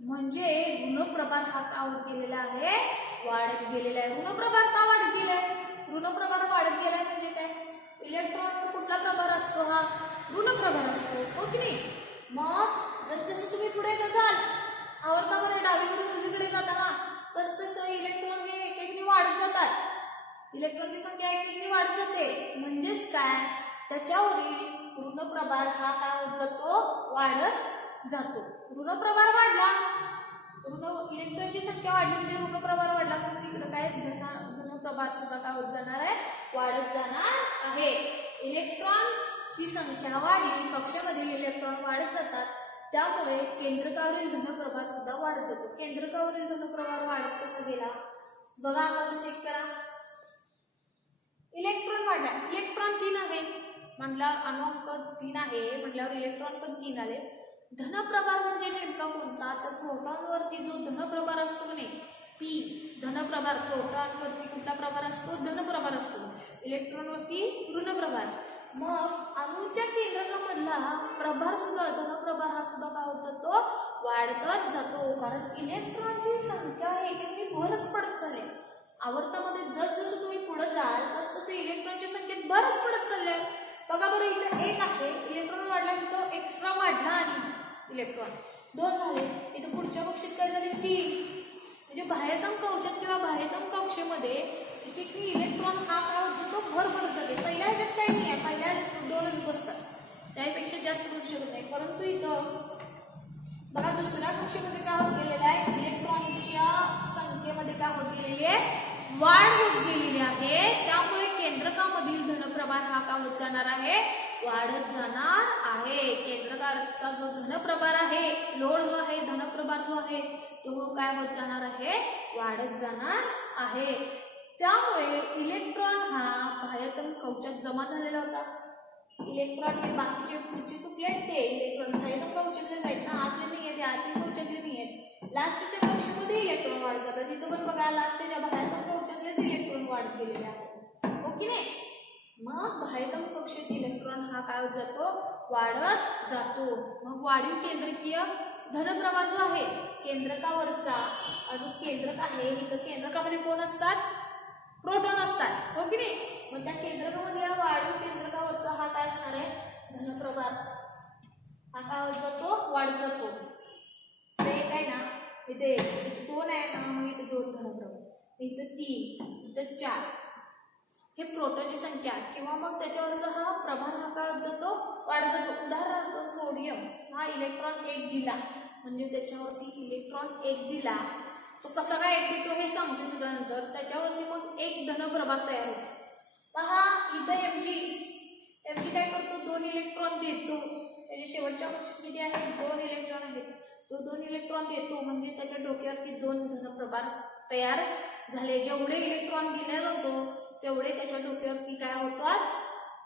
म्हणजे ऋण प्रभार हा का होत गेलेला आहे, वाढत गेलेला आहे. ऋण प्रभार का वाढत गेलाय, ऋण प्रभार वाढत गेलाय म्हणजे काय, इलेक्ट्रॉनवर कुठला प्रभार असतो, हा ऋण प्रभार असतो. हो की नाही. मग जसं तुम्ही पुढे जाल आवर्तामध्ये डावीकडून उजवीकडे जाताना तसं इलेक्ट्रॉन हे एक एक वाढत जातात. इलेक्ट्रॉनची संख्या एक एक वाढत जाते. म्हणजेच काय, त्याच्यावरील ऋण प्रभार हा काय होत जातो, वाढत जातो. ऋण प्रभार वाढला, इलेक्ट्रॉनची संख्या वाढली म्हणजे ऋण प्रभार वाढला. म्हणून इकडे काय धन प्रभार सुद्धा काय होत जाणार आहे, वाढत जाणार आहे. इलेक्ट्रॉनची संख्या वाढली, कक्षेमधील इलेक्ट्रॉन वाढत जातात. त्यामुळे केंद्रकावरील धनप्रभार सुद्धा वाढत जातो. केंद्रकावरील धनप्रभार वाढत कसा गेला बघा, कसं चेक करा. इलेक्ट्रॉन वाढला, इलेक्ट्रॉन 3 आहे म्हटल्यावर अणुअंक 3 आहे म्हटल्यावर इलेक्ट्रॉन पण 3 आले. धनप्रभार म्हणजे नेमका कोणता, तर प्रोटॉनवरती जो धनप्रभार असतो की नाही पी धनप्रभार, प्रोटॉनवरती कुठला प्रभार असतो, धनप्रभार असतो. इलेक्ट्रॉनवरती ऋणप्रभार. मग अणूच्या केंद्रकामधला प्रभार सुद्धा, धनप्रभार हा सुद्धा काय होत जातो, वाढतच जातो. कारण इलेक्ट्रॉनची संख्या एक भरच पडत चालली. आवर्तामध्ये जसं तुम्ही पुढे जाल तसं इलेक्ट्रॉनच्या संख्येत भरच पडत चालले. बघा बरं, इथं 1 आहे, इलेक्ट्रॉन वाढला, इथं एक्स्ट्रा वाढला आणि इलेक्ट्रॉन 2 झाले. इथं पुढच्या कक्षेत काय झाले, 3. म्हणजे बाह्यतम कवचात किंवा बाह्यतम कक्षेमध्ये इथे इलेक्ट्रॉन हा काय होतो, तो भर पडत जाते. पहिल्या ह्याच्यात काही नाही आहे, पहिल्या 2च बसतात, त्यापेक्षा जास्त बसू शकत नाही. परंतु इथं बघा दुसऱ्या कक्षेमध्ये काय होत गेलेलं आहे, इलेक्ट्रॉनच्या संख्येमध्ये काय होत गेलेली आहे, वाढ होत गेलेली आहे. त्यामुळे केंद्रकामधील धनप्रभार हा काय होत जाणार आहे, वाढत जाणार आहे. केंद्रकाचा जो धनप्रभार आहे, लोड जो आहे, धनप्रभार जो आहे तो काय होत जाणार आहे, वाढत जाणार आहे. त्यामुळे इलेक्ट्रॉन हा बाह्यतम कवचात जमा झालेला होता. इलेक्ट्रॉन हे बाकीचे पुढचे कुठले आहेत, ते इलेक्ट्रॉन बाह्यतम कवचातले आहेत ना, आतले नाही आहेत, आतले कवचातले नाही आहेत. लास्टच्या कक्षेमध्ये इलेक्ट्रॉन वाढत जातात. तिथं पण बघा लास्टच्या बाह्यतम कवचातलेच इलेक्ट्रॉन वाढत गेलेले आहेत. हो की नाही. मग बाह्यतम कक्षेत इलेक्ट्रॉन हा काय होत जातो, वाढत जातो. मग वाढीव केंद्रकीय धनप्रभार जो आहे, केंद्रकावरचा जो केंद्रक आहे, इथं केंद्रकामध्ये कोण असतात, प्रोटॉन असतात. हो की नाही. मग त्या केंद्रकामध्ये वाढीव केंद्रकावरचा हा काय असणार आहे, धनप्रभार हा काय होत जातो, वाढत जातो. एक आहे ना, इथे 2 आहे ना, मग इथे 2 धनप्रभार, इथं 3, इथं 4. हे प्रोटॉनची संख्या किंवा मग त्याच्यावरचा हा प्रभार हा काय होत जातो, वाढत जातो. उदाहरणार्थ सोडियम हा इलेक्ट्रॉन 1 दिला, म्हणजे त्याच्यावरती इलेक्ट्रॉन 1 दिला, तो कसा काय 1 देतो हे सांगतो सुद्धा नंतर. त्याच्यावरती मग 1 धनप्रभार तयार होतो. पहा इथं एमजी काय करतो, 2 इलेक्ट्रॉन देतो. त्याच्या शेवटच्या कक्षेत किती आहेत, 2 इलेक्ट्रॉन आहेत. तो 2 इलेक्ट्रॉन देतो म्हणजे त्याच्या डोक्यावरती 2 धनप्रभार तयार झाले. जेवढे इलेक्ट्रॉन दिले जातो तेवढे त्याच्या डोक्यावरती काय होतात,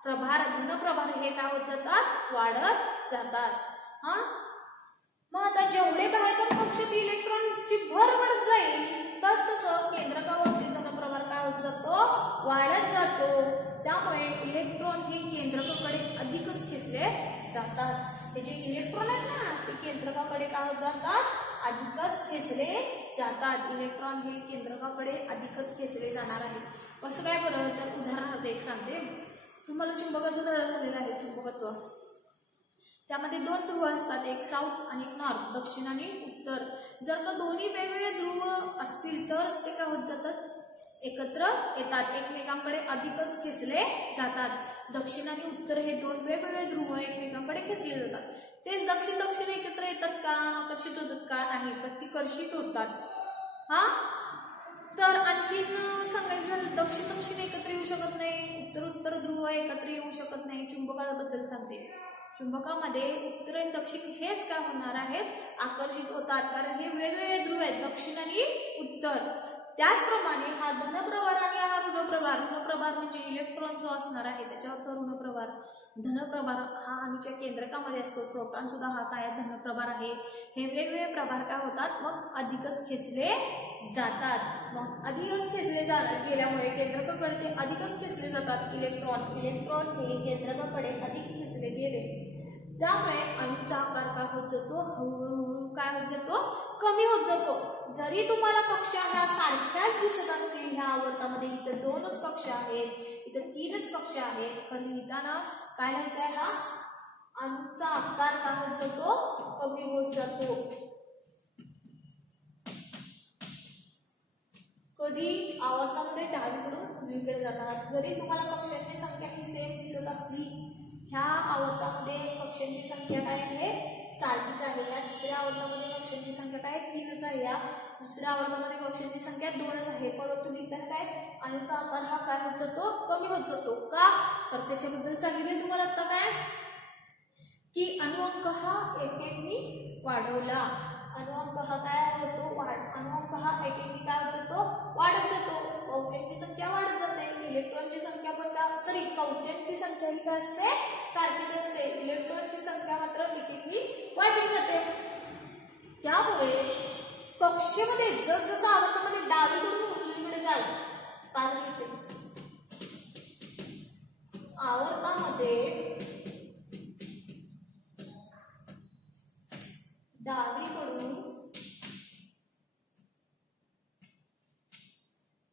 प्रभार, धनप्रभार हे काय होत जातात, वाढत जातात. हा, मग आता जेवढे बाह्यतम कक्षेत इलेक्ट्रॉनची भर पडत जाईल तसं केंद्रकावरचे धनप्रभार काय होत जातो, वाढत जातो. त्यामुळे इलेक्ट्रॉन हे केंद्रकाकडे अधिकच खेचले जातात. हे जे इलेक्ट्रॉन आहेत ना, ते केंद्रकाकडे काय होत जातात, अधिकच खेचले जातात. इलेक्ट्रॉन हे केंद्रकाकडे अधिकच खेचले जाणार आहे. कसं काय बरं, तर उदाहरणार्थ एक सांगते. तुम्हाला चुंबकाचा धडा झालेला आहे, चुंबकत्व. त्यामध्ये 2 ध्रुव असतात, एक साऊथ आणि एक नॉर्थ, दक्षिण आणि उत्तर. जर का दोन्ही वेगवेगळे ध्रुव असतील तरच ते काय होत जातात, एकत्र येतात, एकमेकांकडे अधिकच खेचले जातात. दक्षिण आणि उत्तर हे 2 वेगवेगळे ध्रुव एकमेकांकडे खेचले जातात. तेच दक्षिण दक्षिण एकत्र येतात का, आकर्षित होतात का, नाही, प्रतिकर्षित होतात. हा, तर आणखीन सांगायचं झालं दक्षिण दक्षिण एकत्र येऊ शकत नाही, उत्तर उत्तर ध्रुव एकत्र येऊ शकत नाही. चुंबकाबद्दल सांगते, चुंबकामध्ये उत्तर आणि दक्षिण हेच काय होणार आहेत, आकर्षित होतात, कारण हे वेगवेगळे ध्रुव आहेत, दक्षिण आणि उत्तर. त्याचप्रमाणे हा धनप्रभार आणि हा ऋणप्रभार, ऋणप्रभार म्हणजे इलेक्ट्रॉन जो असणार आहे त्याच्यावरचा ऋणप्रभार, धनप्रभार हा अणूच्या केंद्रकामध्ये असतो, प्रोटॉन सुद्धा हा काय धनप्रभार आहे. हे वेगवेगळे प्रभार काय होतात, मग अधिकच खेचले जातात. मग अधिकच खेचले गेल्यामुळे केंद्रकाकडे ते अधिकच खेचले जातात. इलेक्ट्रॉन हे केंद्रकाकडे अधिक खेचले गेले, त्यामुळे अणूचा आकार काय होत जातो, हळूहळू काय होत जातो, कमी होत जातो. जरी तुम्हाला कक्षा ह्या सारख्याच दिसत असतील ह्या आवर्तामध्ये, इथं 2च कक्षा आहेत, इथं 3च कक्षा आहेत, पण लिहिताना काय लिहायचं आहे, हा अणूचा आकार काय होत जातो, कमी होत जातो. कधी आवर्तामध्ये डावीकडून उजवीकडे जातात. जरी तुम्हाला कक्षांची संख्या ही सेम दिसत असली, ह्या आवर्तामध्ये कक्षांची संख्या काय आहे, सारखीच आहे. या तिसऱ्या आवर्तामध्ये कक्षांची संख्या काय 3च आहे, या दुसऱ्या आवर्तामध्ये कक्षांची संख्या 2च आहे. परंतु लिहिताना काय अणूचा आकार हा काय होत जातो, कमी होत जातो. का, तर त्याच्याबद्दल सांगितले तुम्हाला आता काय, की अणुअंक हा एकेकनी वाढवला. अणुअंक हा काय होतो, अणुअंक हा एकेकनी काय होत जातो, वाढत जातो. कवचांची संख्या वाढत जाते, इलेक्ट्रॉनची संख्या पण कवचांची संख्या ही काय असते, सारखीच असते. इलेक्ट्रॉनची संख्या मात्र एकेकनी वाढली जाते. त्यामुळे कक्षेमध्ये जसजसं आवर्तामध्ये डावीकडून उजवीकडे जाल, कारण आवर्तामध्ये डावीकडून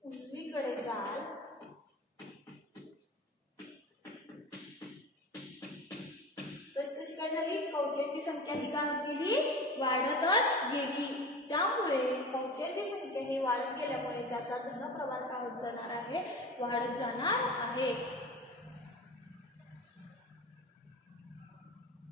उजवीकडे जाल, तशी काय झाली, कवचांची संख्या ही काय गेली, वाढतच गेली. त्यामुळे कवचांची संख्या ही वाढत गेल्यामुळे त्याचा धनप्रभार काय होत जाणार आहे, वाढत जाणार आहे.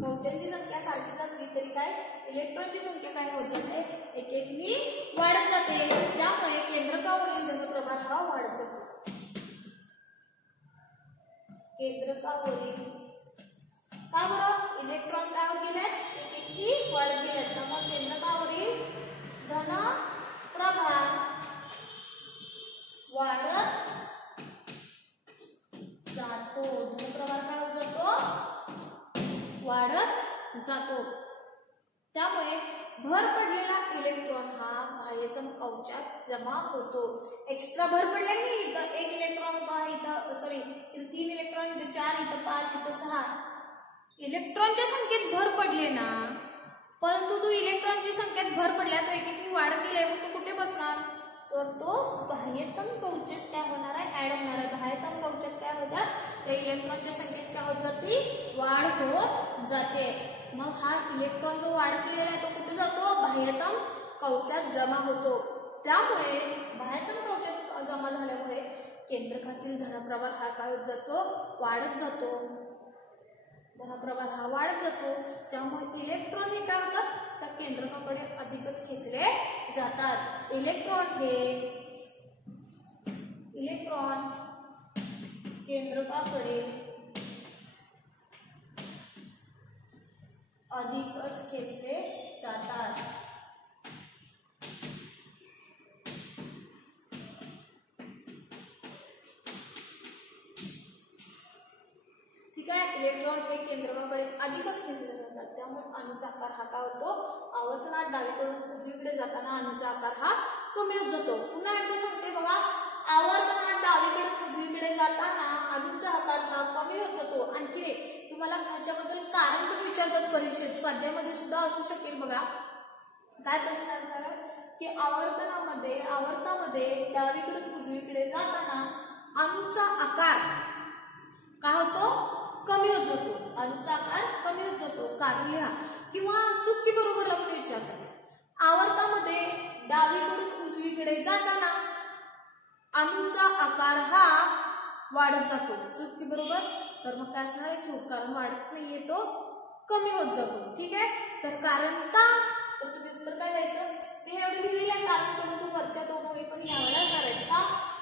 कवचांची संख्या सारखीच असली तरी काय इलेक्ट्रॉनची संख्या काय होत जाते, एकेकनी वाढत जाते. त्यामुळे केंद्रकावरील धनप्रभार हा वाढत जातो. केंद्रकावरील का बरं, इलेक्ट्रॉन काय होत गेलेत, एकेकनी वाढत गेलेत. त्यामुळे केंद्रकावरील धनप्रभार वाढत जातो. धनप्रभार काय होत जातो, वाढत जातो. त्यामुळे भर पडलेला इलेक्ट्रॉन हा बाह्यतम कवचात जमा होतो. एक्स्ट्रा भर पडल्याने इथं 1 इलेक्ट्रॉन होता, इथं 3 इलेक्ट्रॉन, इथं 4, इथं 5, इथं 6. इलेक्ट्रॉनच्या संख्येत भर पडले ना, परंतु तो इलेक्ट्रॉनची संख्येत भर पडल्या तो एक वाढत गेलाय, मग तो कुठे बसणार, तर तो बाह्यतम कवचात काय होणार आहे, ऍड होणार आहे. बाह्यतम कवचात काय होतात, त्या इलेक्ट्रॉनच्या संख्येत काय होत जाते, वाढ होत जाते. मग हा इलेक्ट्रॉन जो वाढत गेलेला आहे तो कुठे जातो, बाह्यतम कवचात जमा होतो. त्यामुळे बाह्यतम कवचात जमा झाल्यामुळे केंद्रकातील धनप्रभार हा काय होत जातो, वाढत जातो. धनप्रभार हा वाढत जातो. त्यामुळे इलेक्ट्रॉन हे काय होतात, त्या केंद्रकाकडे अधिकच खेचले जातात. इलेक्ट्रॉन केंद्रकाकडे अधिकच खेचले जातात. ठीक आहे, इलेक्ट्रॉन हे केंद्रकाकडे अधिकच खेचले जातात. त्यामुळे अणूचा आकार हा काय होतो, आवर्तनात डावीकडून उजवीकडे जाताना अणूचा आकार हा कमी होत जातो. पुन्हा एकदा सांगते बघा, आवर्तनात डावीकडून उजवीकडे जाताना अणूचा आकार हा कमी होत जातो. आणखी एक तुम्हाला ह्याच्याबद्दल कारण पण विचारतात परीक्षेत, स्वाध्यायामध्ये सुद्धा असू शकेल. बघा काय प्रश्न असणार की आवर्तामध्ये डावीकडून उजवीकडे जाताना अणूचा आकार काय होतो, कमी होत जातो. अणूचा आकार कमी होत जातो. कारण लिहा किंवा चुकी बरोबर लावून विचारतात. आवर्तामध्ये डावीकडून उजवीकडे जाताना अणूचा आकार हा वाढत जातो. चुकी बरोबर, तर मग काय असणार आहे, चूक, कारण वाढत नाहीये, तो कमी होत जातो. ठीक आहे, तर कारण का, तर तुम्ही उत्तर काय द्यायचं, मी हे एवढं लिहिलेलं आहे कारण परंतु वरच्या दोन ओळी पण घ्याव्या लागणार आहेत का,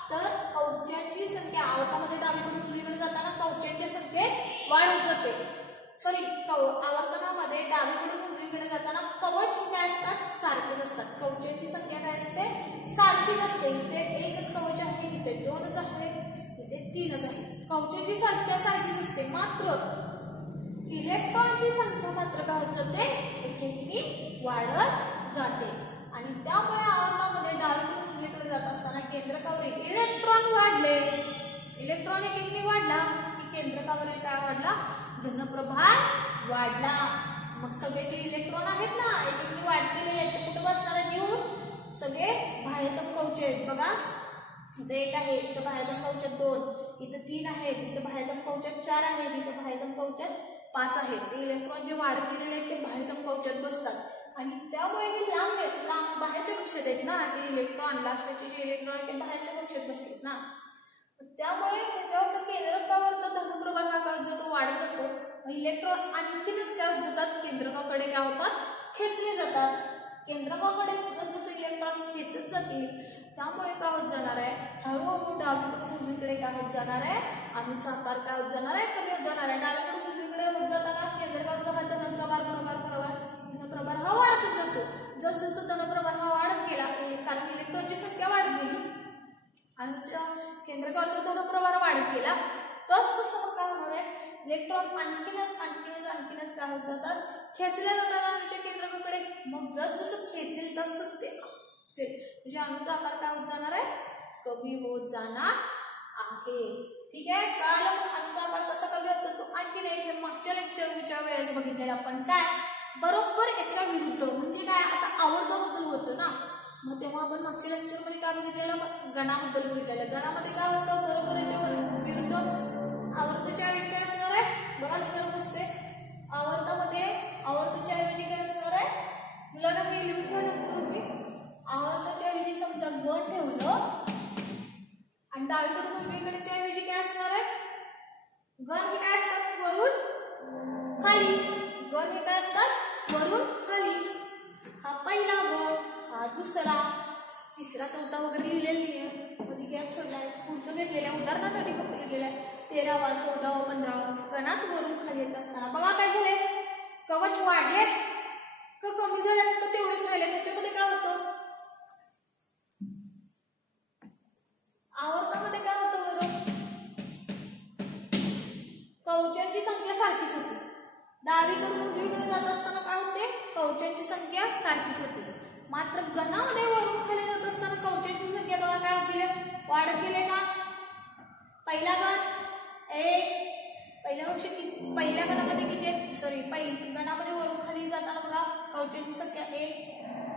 तर कवचांची संख्या आवर्तामध्ये डावीकडून उजवीकडे जाताना कवचांच्या संख्येत वाढ होत जाते. सॉरी, आवर्तनामध्ये डावीकडून उजवीकडे जाताना कवच काय असतात, सारखेच असतात. कवचांची संख्या काय असते, सारखीच असते. इथे एकच कवच आहे, इथे दोनच आहे, इथे तीनच आहे. कवचांची संख्या सारखीच असते, मात्र इलेक्ट्रॉनची संख्या मात्र काय होत जाते, एकेकाने वाढत जाते. आणि त्यामुळे आवर्तामध्ये डावीकडून उजवीकडे जात असताना केंद्रकावर इलेक्ट्रॉन वाढले, इलेक्ट्रॉन एकेकाने वाढला की केंद्रकावर काय वाढला, धनप्रभार वाढला. मग सगळे जे इलेक्ट्रॉन आहेत ना एकेकाने वाढलेले आहेत, कुठे बसणार घेऊन, सगळे बाह्यतम कवच आहेत. बघा इथं एक आहे, इथं बाह्यतम कवचात 2, इथं 3 आहेत, इथं बाह्यतम कवचात 4 आहेत, इथं बाह्यतम कवचात 5 आहेत. ते इलेक्ट्रॉन जे वाढत गेलेले आहेत ते बाह्यतम कवचात बसतात. आणि त्यामुळे हे लांब आहेत, लांब बाहेरच्या कक्षेत आहेत ना, हे इलेक्ट्रॉन लास्टचे जे इलेक्ट्रॉन आहेत ते बाहेरच्या कक्षेत बसतात ना. त्यामुळे त्याच्यावरचा केंद्रकावरचा धनप्रभार हा काय जातो, वाढत जातो. इलेक्ट्रॉन आणखीनच काय होत जातात, केंद्रकाकडे काय होतात, खेचले जातात. केंद्रकाकडे जसं इलेक्ट्रॉन खेचत जातील त्यामुळे काय होत जाणार आहे, हळूहळू डावीकडून उजवीकडे काय होत जाणार आहे, अणूचा आकार काय होत जाणार आहे, कमी होत जाणार आहे. डावीकडून उजवीकडे होत जाताना केंद्रकाचा हा धनप्रभार हा वाढतच जातो. जसजसं धनप्रभार हा वाढत गेला, कारण इलेक्ट्रॉनची संख्या वाढत गेली आणि केंद्रकावरचा धनप्रभार वाढत गेला, तसं काय होणार आहे, इलेक्ट्रॉन आणखीनच काय होत जातात, खेचल्या जातात अणूच्या केंद्रकाकडे. मग जसं खेचेल तस ते म्हणजे अणूचा आकार काय होत जाणार आहे, कमी होत जाणार आहे. ठीक आहे, कळलं अणूचा आकार कसा कमी होत जातो. आणखीन एक मागच्या लेक्चरच्या वेळेस बघितलेलं आपण काय, बरोबर याच्या विरुद्ध म्हणजे काय, आता आवर्ताबद्दल होतं ना, मग तेव्हा आपण मागच्या लेक्चरमध्ये काय बघितलेलं, गणाबद्दल बघितलेलं. गणामध्ये काय होतं, बरोबर याच्या विरुद्ध आवर्ताच्या ऐवजी काय असणार आहे, बघा तिथं बसते आवर्तामध्ये, आवर्ताच्या ऐवजी काय असणार आहे, मुलांना मी लिहून घ्या तुम्ही. आवर्ताच्या ऐवजी समजा गण ठेवलं आणि डावीकडून उजवीकडच्या ऐवजी काय असणार आहे, गण हे काय असतात, वरून खाली. गण हे काय असतात, वरून खाली. हा पहिला गण, हा दुसरा, तिसरा, चौथा वगैरे लिहिलेली आहे, कधी गॅप सोडलाय, पुढचं घेतलेलं आहे, उदाहरणासाठी फक्त लिहिलेलं आहे. 13वा, 14वा, 15वा गणात वरून खाली येत असताना बघा काय झालंय, कवच वाढलेत का कमी झाल्यात का तेवढेच राहिले. त्याच्यामध्ये काय होतं, आवर्तामध्ये काय होतं, बरोबर कवचांची संख्या सारखीच होती. डावीकडून उजवीकडे जात असताना काय होते, कवचांची संख्या सारखीच होती. मात्र गणामध्ये वरून खाली जात असताना कवचांची संख्या बघा काय होती, वाढत गेले का. पहिला गण 1, पहिल्या गणामध्ये किती आहे, सॉरी गणामध्ये वरून खाली जाताना बघा कवचांची संख्या 1,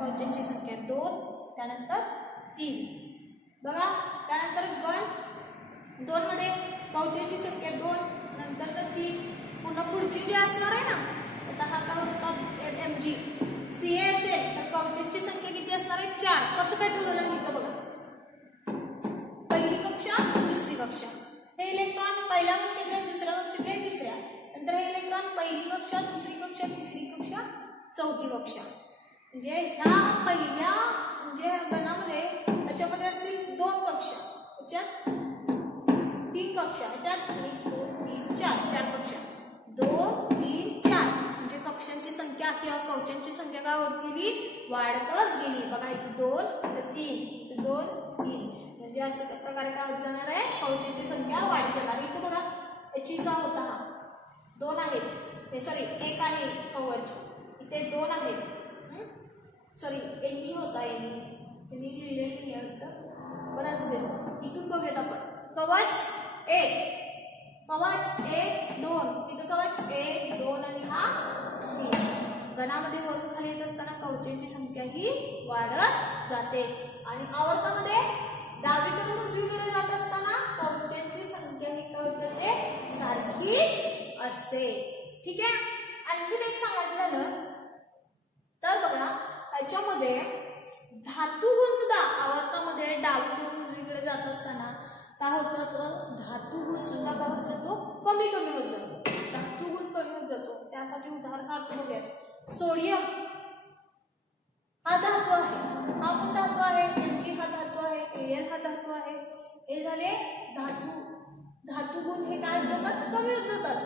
कवचांची संख्या 2, त्यानंतर 3. बघा त्यानंतर गण 2 मध्ये कवचांची संख्या 2, नंतर 3, पुन्हा पुढची जी असणार आहे ना, आता हा काय होता Mg Ca असेल तर कवचांची संख्या किती असणार आहे, 4. कसं काय ठरवलं इथं बघा, पहिली कक्षा, दुसरी कक्षा. हे इलेक्ट्रॉन पहिल्या कक्षेत आहे, दुसऱ्या कक्षेत आहे, तिसऱ्या. नंतर हे इलेक्ट्रॉन पहिली कक्षा, दुसरी कक्षा, तिसरी कक्षा, चौथी कक्षा. म्हणजे ह्या पहिल्या म्हणजे गणामध्ये याच्यामध्ये असतील 2 कक्षा, याच्यात 3 कक्षा, याच्यात 1, 2, 3, 4 कक्षा, 2, 3, 4 म्हणजे कक्षांची संख्या किंवा कवचांची संख्या काय होत गेली, वाढतच गेली. बघा इथे 2, इथे 3, इथे 2, 3 म्हणजे अशा प्रकारे काय होत जाणार आहे, कवचांची संख्या वाढत जाणार. इथे बघा याची जा होता हा 2 आहेत, हे सॉरी 1 आहे कवच, इथे 2 आहेत, सॉरी एनी होता, एनी लिहिलेली आहे बरं असू दे. इथून बघूयात आपण कवच 1, कवच 1, 2, इथं कवच 1, 2 आणि हा 3. गणामध्ये वरून खाली येत असताना कवचांची संख्या ही वाढत जाते. आणि आवर्तामध्ये डावीकडून उजवीकडे जात असताना कवचांची संख्या ही काय होत जाते, सारखीच असते. ठीक आहे, आणखीन एक सांगायचं झालं तर बघा याच्यामध्ये धातू गुण सुद्धा आवर्तामध्ये डावीकडून उजवीकडे जात असताना काय होतं, तर धातू गुण सुद्धा काय होत जातो, कमी होत जातो. धातू गुण कमी होत जातो. त्यासाठी उदाहरणार्थ बघूया. सोडियम हा धातू आहे. हा पण धातू आहे. Mg हा धातू आहे. Al हा धातू आहे. हे झाले धातू गुण हे काय होतात कमी होत जातात.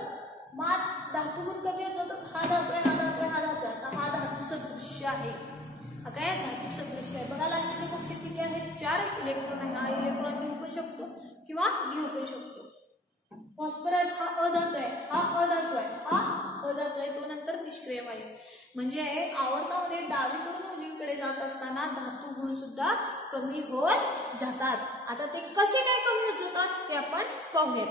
मग धातू गुण कमी होत जातात. हा धातू आहे, हा धातू आहे, हा धातू आहे. आता हा धातू सदृश्य आहे. हा काय धातू सदृश्य आहे. बघा लास्टचे कक्षेत किती आहेत 4 इलेक्ट्रॉन आहे. हा इलेक्ट्रॉन देऊ पण शकतो किंवा घेऊ पण शकतो. फॉस्फरस हा अधातू आहे. हा अधातू आहे. हा अधातू आहे. तो नंतर निष्क्रिय वायू. म्हणजे आवर्तामध्ये डावीकडून उजवीकडे जात असताना धातू गुण सुद्धा कमी होत जातात. आता ते कसे काय कमी होत जातात ते आपण पाहूया.